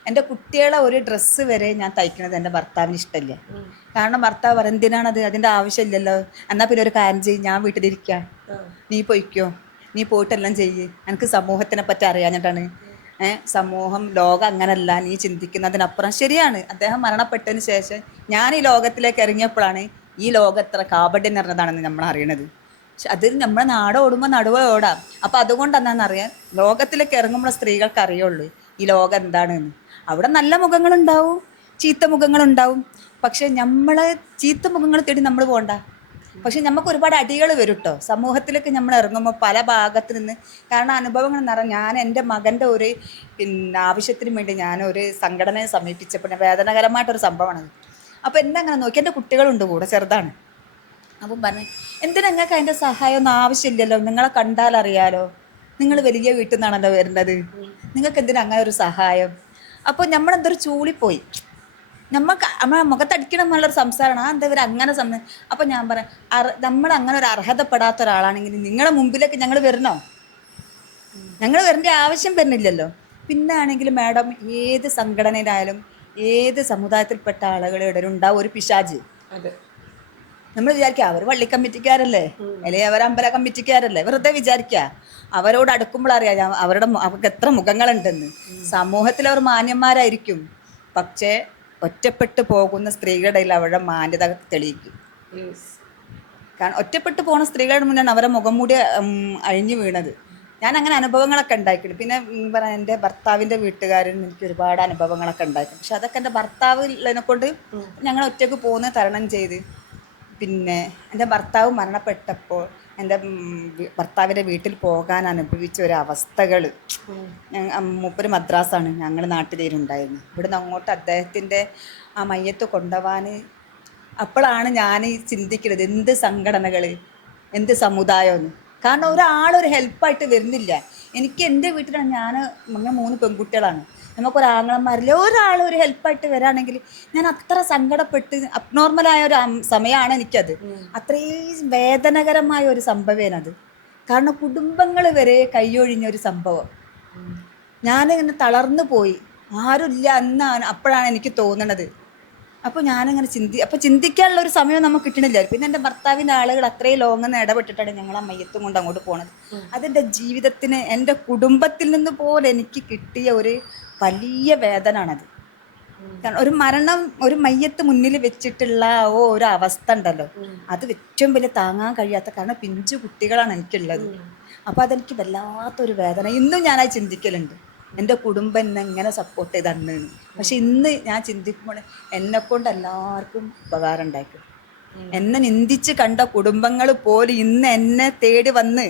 എൻ്റെ കുട്ടികളെ ഒരു ഡ്രസ്സ് വരെ ഞാൻ തയ്ക്കുന്നത് എൻ്റെ ഭർത്താവിന് ഇഷ്ടമില്ല. കാരണം ഭർത്താവ് പറയും, എന്തിനാണത്, അതിൻ്റെ ആവശ്യമില്ലല്ലോ, എന്നാൽ പിന്നെ ഒരു കാര്യം ചെയ്യും, ഞാൻ വീട്ടിലിരിക്കാം, നീ പൊയ്ക്കോ, നീ പോയിട്ടെല്ലാം ചെയ്യ്, എനിക്ക് സമൂഹത്തിനെ പറ്റി അറിയാഞ്ഞിട്ടാണ്. സമൂഹം ലോകം അങ്ങനല്ല, നീ ചിന്തിക്കുന്നതിനപ്പുറം. ശരിയാണ്, അദ്ദേഹം മരണപ്പെട്ടതിന് ശേഷം ഞാൻ ഈ ലോകത്തിലേക്ക് ഇറങ്ങിയപ്പോഴാണ് ഈ ലോകം എത്ര കാപട്യം നിറഞ്ഞതാണെന്ന് നമ്മൾ അറിയണത്. പക്ഷെ അതിൽ നമ്മുടെ നാട് ഓടുമ്പോൾ നടുവേ ഓടാം. അപ്പം അതുകൊണ്ട് എന്താണെന്നറിയാൻ ലോകത്തിലേക്ക് ഇറങ്ങുമ്പോൾ സ്ത്രീകൾക്ക് അറിയുള്ളൂ ഈ ലോകം എന്താണെന്ന്. അവിടെ നല്ല മുഖങ്ങളുണ്ടാവും, ചീത്ത മുഖങ്ങളുണ്ടാവും. പക്ഷെ നമ്മളെ ചീത്ത മുഖങ്ങൾ തേടി നമ്മൾ പോകണ്ട. പക്ഷെ നമുക്ക് ഒരുപാട് അടികൾ വരും കേട്ടോ സമൂഹത്തിലേക്ക് നമ്മൾ ഇറങ്ങുമ്പോൾ പല ഭാഗത്ത് നിന്ന്. കാരണം അനുഭവങ്ങൾ എന്ന് പറഞ്ഞാൽ, ഞാൻ എൻ്റെ മകൻ്റെ ഒരു ആവശ്യത്തിന് വേണ്ടി ഞാനൊരു സംഘടനയെ സമീപിച്ചപ്പോൾ വേദനകരമായിട്ടൊരു സംഭവമാണത്. അപ്പോൾ എന്നെ അങ്ങനെ നോക്കി, എൻ്റെ കുട്ടികളുണ്ട് കൂടെ, ചെറുതാണ്. അപ്പം പറഞ്ഞു, എന്തിനാ നിങ്ങൾക്ക് അതിൻ്റെ സഹായമൊന്നും ആവശ്യമില്ലല്ലോ, നിങ്ങളെ കണ്ടാലറിയാലോ, നിങ്ങൾ വലിയ വീട്ടിൽ നിന്നാണല്ലോ വരുന്നത്, നിങ്ങൾക്ക് എന്തിനാ അങ്ങനെ ഒരു സഹായം? അപ്പോൾ നമ്മളെന്തൊരു ചൂളിപ്പോയി, നമ്മളെ മുഖത്തടിക്കണം എന്നുള്ളൊരു സംസാരമാണ്. എന്താ ഇവർ അങ്ങനെ അപ്പം ഞാൻ പറയാം, നമ്മൾ അങ്ങനെ ഒരു അർഹതപ്പെടാത്ത ഒരാളാണെങ്കിൽ നിങ്ങളുടെ മുമ്പിലേക്ക് ഞങ്ങൾ വരണോ? ഞങ്ങൾ വരേണ്ട ആവശ്യം വരുന്നില്ലല്ലോ. പിന്നെ ആണെങ്കിൽ മാഡം, ഏത് സംഘടനയിലായാലും ഏത് സമുദായത്തിൽപ്പെട്ട ആളുകളുടെ ഉണ്ടാവും ഒരു പിശാച്. നമ്മൾ വിചാരിക്കുക അവർ പള്ളി കമ്മിറ്റിക്കാരല്ലേ, അല്ലെങ്കിൽ അവർ അമ്പല കമ്മിറ്റിക്കാരല്ലേ, വെറുതെ വിചാരിക്കുക. അവരോട് അടുക്കുമ്പോഴറിയാം അവർക്ക് എത്ര മുഖങ്ങളുണ്ടെന്ന്. സമൂഹത്തിൽ അവർ മാന്യന്മാരായിരിക്കും, പക്ഷേ ഒറ്റപ്പെട്ടു പോകുന്ന സ്ത്രീകളുടെ ഇടയിൽ അവരുടെ മാന്യത തെളിയിക്കും. കാരണം ഒറ്റപ്പെട്ടു പോകുന്ന സ്ത്രീകളുടെ മുന്നാണ് അവരുടെ മുഖം മൂടി അഴിഞ്ഞു വീണത്. ഞാൻ അങ്ങനെ അനുഭവങ്ങളൊക്കെ ഉണ്ടായിട്ടുണ്ട്. പിന്നെ പറയാം, എൻ്റെ ഭർത്താവിൻ്റെ വീട്ടുകാരിൽ എനിക്ക് ഒരുപാട് അനുഭവങ്ങളൊക്കെ ഉണ്ടായിട്ടുണ്ട്. പക്ഷെ അതൊക്കെ എൻ്റെ ഭർത്താവിനെ കൊണ്ട് ഞങ്ങൾ ഒറ്റയ്ക്ക് പോകുന്ന തരണം ചെയ്ത്. പിന്നെ എൻ്റെ ഭർത്താവ് മരണപ്പെട്ടപ്പോൾ എൻ്റെ ഭർത്താവിൻ്റെ വീട്ടിൽ പോകാൻ അനുഭവിച്ച ഒരു അവസ്ഥകൾ, മൂപ്പര് മദ്രാസാണ്, ഞങ്ങൾ നാട്ടിലേരുണ്ടായിരുന്നു. ഇവിടുന്ന് അങ്ങോട്ട് അദ്ദേഹത്തിൻ്റെ ആ മയ്യത്ത് കൊണ്ടുപോകാൻ അപ്പോഴാണ് ഞാൻ ചിന്തിക്കുന്നത്, എന്ത് സംഘടനകൾ, എന്ത് സമുദായമെന്ന്. കാരണം ഒരാളൊരു ഹെൽപ്പായിട്ട് വരുന്നില്ല. എനിക്ക് എൻ്റെ വീട്ടിലാണ്, ഞാൻ 3 പെൺകുട്ടികളാണ്, നമുക്കൊരാങ്ങളന്മാരില്ല, ഒരാളൊരു ഹെൽപ്പായിട്ട് വരാണെങ്കിൽ ഞാൻ അത്ര സങ്കടപ്പെട്ട്, അബ്നോർമലായ ഒരു സമയമാണ് എനിക്കത്. അത്രയും വേദനകരമായ ഒരു സംഭവമാണത്. കാരണം കുടുംബങ്ങൾ വരെ കൈയൊഴിഞ്ഞൊരു സംഭവം. ഞാനിങ്ങനെ തളർന്നു പോയി. ആരുമില്ല എന്നാണ് അപ്പോഴാണ് എനിക്ക് തോന്നണത്. അപ്പോൾ ഞാനങ്ങനെ അപ്പോൾ ചിന്തിക്കാനുള്ള ഒരു സമയം നമുക്ക് കിട്ടണില്ല. പിന്നെ എൻ്റെ ഭർത്താവിൻ്റെ ആളുകൾ അത്രയും ലോങ്ങെന്ന് ഇടപെട്ടിട്ടാണ് ഞങ്ങൾ ആ മയ്യത്തും കൊണ്ട് അങ്ങോട്ട് പോണത്. അതെൻ്റെ ജീവിതത്തിന് എൻ്റെ കുടുംബത്തിൽ നിന്ന് പോലെ എനിക്ക് കിട്ടിയ ഒരു വലിയ വേദനയാണത്. കാരണം ഒരു മരണം, ഒരു മയ്യത്ത് മുന്നിൽ വെച്ചിട്ടുള്ള ഒരു അവസ്ഥ ഉണ്ടല്ലോ, അത് ഏറ്റവും വലിയ താങ്ങാൻ കഴിയാത്ത, കാരണം പിഞ്ചു കുട്ടികളാണ് എനിക്കുള്ളത്. അപ്പോൾ അതെനിക്ക് വല്ലാത്തൊരു വേദന. ഇന്നും ഞാനത് ചിന്തിക്കലുണ്ട്, എൻ്റെ കുടുംബം എന്നെ എങ്ങനെ സപ്പോർട്ട് ചെയ്തന്ന്. പക്ഷെ ഇന്ന് ഞാൻ ചിന്തിക്കുമ്പോൾ എന്നെക്കൊണ്ട് എല്ലാവർക്കും ഉപകാരം ഉണ്ടാക്കും. എന്നെ നിന്ദിച്ച് കണ്ട കുടുംബങ്ങൾ പോലും ഇന്ന് എന്നെ തേടി വന്ന്,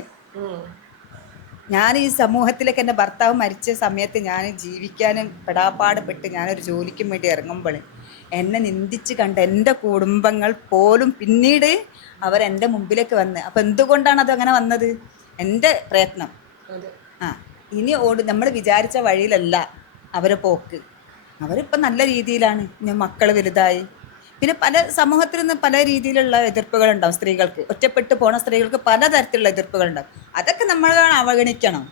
ഞാൻ ഈ സമൂഹത്തിലേക്ക് എൻ്റെ ഭർത്താവ് മരിച്ച സമയത്ത് ഞാൻ ജീവിക്കാനും പെടാപ്പാട് പെട്ട് ഞാനൊരു ജോലിക്കും വേണ്ടി ഇറങ്ങുമ്പോൾ എന്നെ നിന്ദിച്ച് കണ്ട എൻ്റെ കുടുംബങ്ങൾ പോലും പിന്നീട് അവരെൻ്റെ മുമ്പിലേക്ക് വന്ന്. അപ്പം എന്തുകൊണ്ടാണ് അതങ്ങനെ വന്നത്? എൻ്റെ പ്രയത്നം. ഇനി നമ്മൾ വിചാരിച്ച വഴിയിലല്ല അവരെ പോക്ക്. അവരിപ്പം നല്ല രീതിയിലാണ്. മക്കൾ വലുതായി. പിന്നെ പല സമൂഹത്തിൽ നിന്ന് പല രീതിയിലുള്ള എതിർപ്പുകളുണ്ടാവും. സ്ത്രീകൾക്ക്, ഒറ്റപ്പെട്ട് പോണ സ്ത്രീകൾക്ക് പലതരത്തിലുള്ള എതിർപ്പുകളുണ്ടാവും. അതൊക്കെ നമ്മൾ അവഗണിക്കണം.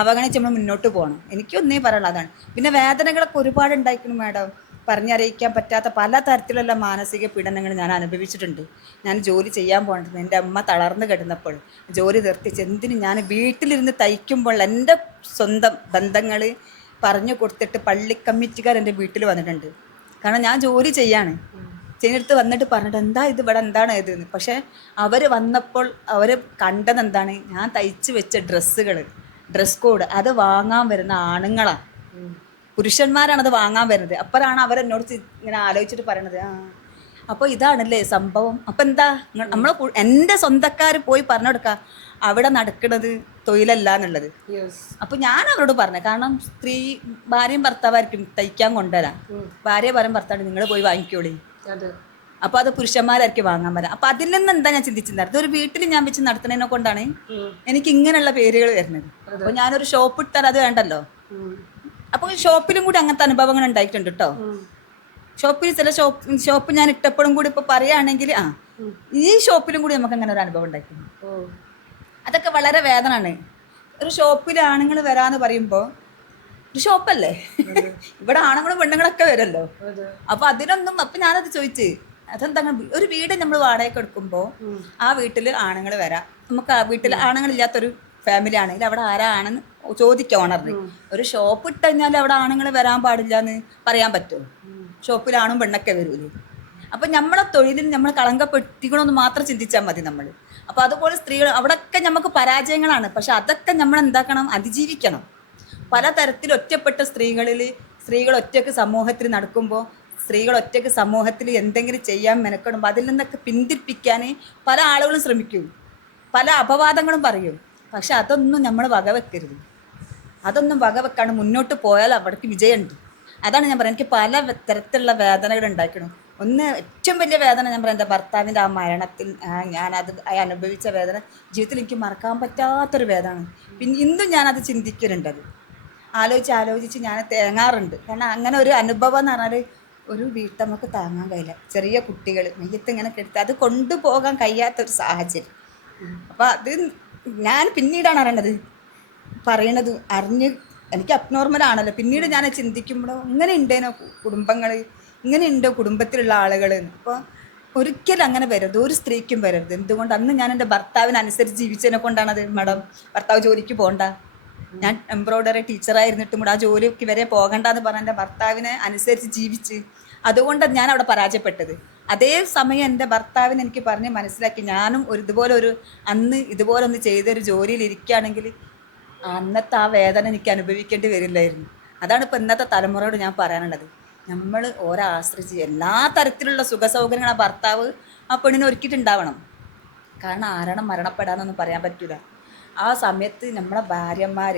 അവഗണിച്ച് നമ്മൾ മുന്നോട്ട് പോകണം. എനിക്കൊന്നേ പറയാനുള്ളത് അതാണ്. പിന്നെ വേദനകളൊക്കെ ഒരുപാട് ഉണ്ടായിരിക്കണം മാഡം. പറഞ്ഞറിയിക്കാൻ പറ്റാത്ത പല തരത്തിലുള്ള മാനസിക പീഡനങ്ങൾ ഞാൻ അനുഭവിച്ചിട്ടുണ്ട്. ഞാൻ ജോലി ചെയ്യാൻ പോകേണ്ടത് എൻ്റെ അമ്മ തളർന്നു കിടന്നപ്പോൾ ജോലി നിർത്തിച്ച് എന്തിനും ഞാൻ വീട്ടിലിരുന്ന് തയ്ക്കുമ്പോൾ എൻ്റെ സ്വന്തം ബന്ധങ്ങൾ പറഞ്ഞു കൊടുത്തിട്ട് പള്ളി കമ്മിറ്റിക്കാർ എൻ്റെ വീട്ടിൽ വന്നിട്ടുണ്ട്. കാരണം ഞാൻ ജോലി ചെയ്യുന്നിടത്ത് വന്നിട്ട് പറഞ്ഞിട്ട് എന്താ ഇത്, ഇവിടെ എന്താണ് ഇതെന്ന്. പക്ഷേ അവർ വന്നപ്പോൾ അവർ കണ്ടത് എന്താണ്, ഞാൻ തയ്ച്ച് വെച്ച ഡ്രസ് കോഡ് അത് വാങ്ങാൻ വരുന്ന ആണുങ്ങളാണ്, പുരുഷന്മാരാണത് വാങ്ങാൻ വരുന്നത്. അപ്പോഴാണ് അവരെന്നോട് ഇങ്ങനെ ആലോചിച്ചിട്ട് പറയണത്, അപ്പോൾ ഇതാണല്ലേ സംഭവം. അപ്പം എന്താ നമ്മൾ എൻ്റെ സ്വന്തക്കാർ പോയി പറഞ്ഞു കൊടുക്കുക അവിടെ നടക്കുന്നത് തൊഴിലല്ല എന്നുള്ളത്. അപ്പോൾ ഞാൻ അവരോട് പറഞ്ഞു, കാരണം ഭാര്യയും ഭർത്താവായിരിക്കും തയ്ക്കാൻ കൊണ്ടുവരാം. ഭാര്യ പറയും ഭർത്താവ് നിങ്ങൾ പോയി വാങ്ങിക്കോളി. അപ്പോൾ അത് പുരുഷന്മാരായിരിക്കും വാങ്ങാൻ വരാം. അപ്പോൾ അതിൽ നിന്ന് എന്താ ഞാൻ ചിന്തിച്ചിട്ടുണ്ടായിരുന്നു, ഒരു വീട്ടിൽ ഞാൻ വെച്ച് നടത്തുന്നതിനെ കൊണ്ടാണ് എനിക്ക് ഇങ്ങനെയുള്ള പേരുകൾ വരുന്നത്. അപ്പോൾ ഞാനൊരു ഷോപ്പ് ഇട്ടാൽ അത് വേണ്ടല്ലോ. അപ്പോൾ ഷോപ്പിലും കൂടി അങ്ങനത്തെ അനുഭവങ്ങൾ ഉണ്ടായിട്ടുണ്ട് കേട്ടോ. ഷോപ്പിൽ ചില ഷോപ്പ് ഞാൻ ഇട്ടപ്പോഴും കൂടി ഇപ്പോൾ പറയുകയാണെങ്കിൽ ഈ ഷോപ്പിലും കൂടി നമുക്ക് അങ്ങനെ ഒരു അനുഭവം ഉണ്ടായിട്ടുണ്ട്. അതൊക്കെ വളരെ വേദനയാണ്. ഒരു ഷോപ്പിൽ ആണുങ്ങൾ വരാന്ന് പറയുമ്പോൾ ഒരു ഷോപ്പല്ലേ, ഇവിടെ ആണുങ്ങളും പെണ്ണുങ്ങളൊക്കെ വരുമല്ലോ. അപ്പോൾ അതിനൊന്നും, അപ്പം ഞാനത് ചോദിച്ച് അതെന്താ, ഒരു വീട് നമ്മൾ വാടകയ്ക്ക് എടുക്കുമ്പോൾ ആ വീട്ടിൽ ആണുങ്ങൾ വരാം. നമുക്ക് ആ വീട്ടിൽ ആണുങ്ങളില്ലാത്തൊരു ഫാമിലി ആണെങ്കിൽ അവിടെ ആരാണെന്ന് ചോദിക്കാം ഓണറിന്. ഒരു ഷോപ്പ് ഇട്ട് കഴിഞ്ഞാൽ അവിടെ ആണുങ്ങൾ വരാൻ പാടില്ല എന്ന് പറയാൻ പറ്റുമോ? ഷോപ്പിലാണും പെണ്ണൊക്കെ വരൂലേ. അപ്പം നമ്മളെ തൊഴിലിൽ നമ്മൾ കളങ്കപ്പെട്ടിക്കണമെന്ന് മാത്രം ചിന്തിച്ചാൽ മതി നമ്മൾ. അപ്പോൾ അതുപോലെ സ്ത്രീകൾ അവിടെയൊക്കെ നമുക്ക് പരാജയങ്ങളാണ്. പക്ഷെ അതൊക്കെ നമ്മൾ എന്താക്കണം, അതിജീവിക്കണം. പലതരത്തിൽ ഒറ്റപ്പെട്ട സ്ത്രീകൾ ഒറ്റയ്ക്ക് സമൂഹത്തിൽ നടക്കുമ്പോൾ, സ്ത്രീകൾ ഒറ്റയ്ക്ക് സമൂഹത്തിൽ എന്തെങ്കിലും ചെയ്യാൻ മെനക്കെടുമ്പോൾ അതിൽ നിന്നൊക്കെ പിന്തിരിപ്പിക്കാൻ പല ആളുകളും ശ്രമിക്കും, പല അപവാദങ്ങളും പറയും. പക്ഷെ അതൊന്നും നമ്മൾ വകവെക്കരുത്. അതൊന്നും വകവെക്കാണ്ട് മുന്നോട്ട് പോയാൽ അവിടേക്ക് വിജയമുണ്ട്. അതാണ് ഞാൻ പറയുന്നത്. എനിക്ക് പല തരത്തിലുള്ള വേദനകൾ ഉണ്ടാക്കണം. ഒന്ന് ഏറ്റവും വലിയ വേദന ഞാൻ പറയാം, എൻ്റെ ഭർത്താവിൻ്റെ ആ മരണത്തിൽ ഞാനത് അനുഭവിച്ച വേദന ജീവിതത്തിൽ എനിക്ക് മറക്കാൻ പറ്റാത്തൊരു വേദനയാണ്. പിന്നെ ഇന്നും ഞാനത് ചിന്തിക്കലുണ്ടത്. ആലോചിച്ച് ഞാൻ തേങ്ങാറുണ്ട്. കാരണം അങ്ങനെ ഒരു അനുഭവം എന്ന് പറഞ്ഞാൽ ഒരു വീട്ടമ്മക്ക് താങ്ങാൻ കഴിയില്ല. ചെറിയ കുട്ടികൾ നെയ്യത്ത് ഇങ്ങനെ കെടുത്ത് അത് കൊണ്ടുപോകാൻ കഴിയാത്തൊരു സാഹചര്യം. അപ്പം അത് ഞാൻ പിന്നീടാണ് പറയണത് അറിഞ്ഞ്. എനിക്ക് അബ്നോർമലാണല്ലോ. പിന്നീട് ഞാൻ ചിന്തിക്കുമ്പോൾ ഇങ്ങനെ ഉണ്ടേനോ കുടുംബങ്ങൾ, ഇങ്ങനെ ഉണ്ടോ കുടുംബത്തിലുള്ള ആളുകൾ. അപ്പോൾ ഒരിക്കലും അങ്ങനെ വരരുത്, ഒരു സ്ത്രീക്കും വരരുത്. എന്തുകൊണ്ട് അന്ന് ഞാൻ എൻ്റെ ഭർത്താവിനനുസരിച്ച് ജീവിച്ചതിനെ കൊണ്ടാണത് മാഡം. ഭർത്താവ് ജോലിക്ക് പോകണ്ട, ഞാൻ എംബ്രോയ്ഡറി ടീച്ചറായിരുന്നിട്ടും കൂടെ ആ ജോലിക്ക് വരെ പോകണ്ടെന്ന് പറഞ്ഞ എൻ്റെ ഭർത്താവിനെ അനുസരിച്ച് ജീവിച്ച്, അതുകൊണ്ട് ഞാൻ അവിടെ പരാജയപ്പെട്ടത്. അതേ സമയം എൻ്റെ ഭർത്താവിനെ എനിക്ക് പറഞ്ഞ് മനസ്സിലാക്കി ഞാനും അന്ന് ഇതുപോലെ ഒന്ന് ചെയ്തൊരു ജോലിയിൽ ഇരിക്കുകയാണെങ്കിൽ അന്നത്തെ ആ വേദന എനിക്ക് അനുഭവിക്കേണ്ടി വരില്ലായിരുന്നു. അതാണ് ഇപ്പോൾ ഇന്നത്തെ തലമുറയോട് ഞാൻ പറയാനുള്ളത്. നമ്മൾ ഓരോ ആശ്രയിച്ച് എല്ലാ തരത്തിലുള്ള സുഖസൗകര്യങ്ങൾ ആ ഭർത്താവ് ആ പെണ്ണിനെ ഒരുക്കിയിട്ടുണ്ടാവണം. കാരണം ആരാണ് മരണപ്പെടാന്നൊന്നും പറയാൻ പറ്റില്ല. ആ സമയത്ത് നമ്മളെ ഭാര്യമാർ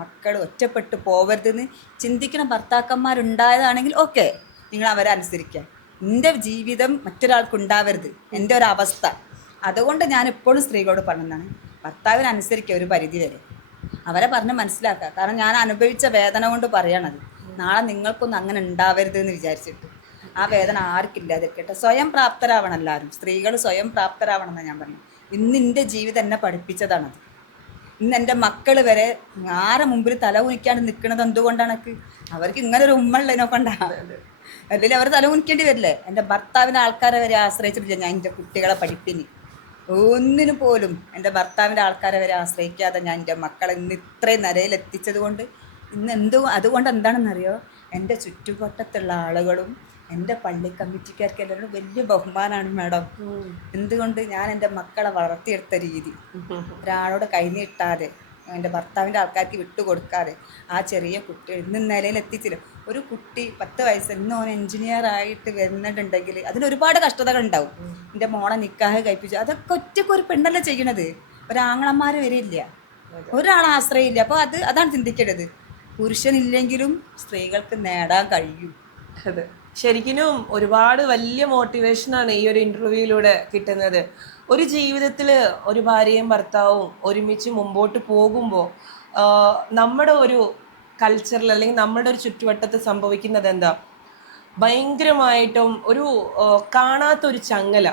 മക്കൾ ഒറ്റപ്പെട്ട് പോവരുതെന്ന് ചിന്തിക്കുന്ന ഭർത്താക്കന്മാരുണ്ടായതാണെങ്കിൽ ഓക്കെ, നിങ്ങൾ അവരെ അനുസരിക്കുക. എൻ്റെ ജീവിതം മറ്റൊരാൾക്കുണ്ടാവരുത്, എൻ്റെ ഒരവസ്ഥ. അതുകൊണ്ട് ഞാൻ എപ്പോഴും സ്ത്രീകളോട് പറഞ്ഞതാണ്, ഭർത്താവിനനുസരിക്കുക ഒരു പരിധി വരെ. അവരെ പറഞ്ഞ് മനസ്സിലാക്കുക. കാരണം ഞാൻ അനുഭവിച്ച വേദന കൊണ്ട് പറയണത്. നാളെ നിങ്ങൾക്കൊന്നും അങ്ങനെ ഉണ്ടാവരുത് എന്ന് വിചാരിച്ചിട്ട്. ആ വേദന ആർക്കില്ലാതിരിക്കട്ടെ. സ്വയം പ്രാപ്തരാവണം എല്ലാവരും. സ്ത്രീകൾ സ്വയം പ്രാപ്തരാവണം എന്നാണ് ഞാൻ പറഞ്ഞത്. ഇന്ന് എൻ്റെ ജീവിതം എന്നെ പഠിപ്പിച്ചതാണത്. ഇന്ന് എൻ്റെ മക്കൾ വരെ ആരെ മുമ്പിൽ തല കുനിക്കാണ്ട് നിൽക്കുന്നത് എന്തുകൊണ്ടാണ് അവർക്ക് ഇങ്ങനെ ഒരു ഉമ്മ ഉള്ളതിനെ കൊണ്ടാണ്. അല്ലെങ്കിൽ അവർ തല കുനിക്കേണ്ടി വരില്ലേ? എൻ്റെ ഭർത്താവിൻ്റെ ആൾക്കാരെ വരെ ആശ്രയിച്ചിട്ടില്ല ഞാൻ എൻ്റെ കുട്ടികളെ പഠിപ്പിന്. ഒന്നിനു പോലും എൻ്റെ ഭർത്താവിൻ്റെ ആൾക്കാരെ വരെ ആശ്രയിക്കാതെ ഞാൻ എൻ്റെ മക്കളെ ഇന്ന് ഇത്രയും നിലയിലെത്തിച്ചത് കൊണ്ട് ഇന്ന് അതുകൊണ്ട് എന്താണെന്നറിയോ, എൻ്റെ ചുറ്റുവട്ടത്തുള്ള ആളുകളും എൻ്റെ പള്ളി കമ്മിറ്റിക്കാർക്ക് എല്ലാവരും വലിയ ബഹുമാനമാണ് മാഡം. എന്തുകൊണ്ട് ഞാൻ എൻ്റെ മക്കളെ വളർത്തിയെടുത്ത രീതി, ഒരാളോട് കൈനീട്ടാതെ എൻ്റെ ഭർത്താവിൻ്റെ ആൾക്കാർക്ക് വിട്ടുകൊടുക്കാതെ ആ ചെറിയ കുട്ടി ഇന്ന് നിലയിലെത്തിച്ചില്ല. ഒരു കുട്ടി 10 വയസ്സ് ഇന്ന് ഓൻ എൻജിനീയർ ആയിട്ട് വരുന്നുണ്ടെങ്കിൽ അതിനൊരുപാട് കഷ്ടതകളുണ്ടാവും. എൻ്റെ മോളെ നിക്കാഹ് കഴിപ്പിച്ചു, അതൊക്കെ ഒറ്റയ്ക്ക് ഒരു പെണ്ണല്ല ചെയ്യണത്. ഒരാങ്ങളന്മാർ വരില്ല, ഒരാളെ ആശ്രയില്ല. അപ്പോൾ അതാണ് ചിന്തിക്കേണ്ടത്. പുരുഷനില്ലെങ്കിലും സ്ത്രീകൾക്ക് നേടാൻ കഴിയും. അതെ, ശരിക്കും ഒരുപാട് വലിയ മോട്ടിവേഷനാണ് ഈ ഒരു ഇന്റർവ്യൂയിലൂടെ കിട്ടുന്നത്. ഒരു ജീവിതത്തിൽ ഒരു ഭാര്യയും ഭർത്താവും ഒരുമിച്ച് മുമ്പോട്ട് പോകുമ്പോൾ നമ്മുടെ ഒരു കൾച്ചറിൽ അല്ലെങ്കിൽ നമ്മുടെ ഒരു ചുറ്റുവട്ടത്ത് സംഭവിക്കുന്നത് എന്താ, ഭയങ്കരമായിട്ടും ഒരു കാണാത്തൊരു ചങ്ങല.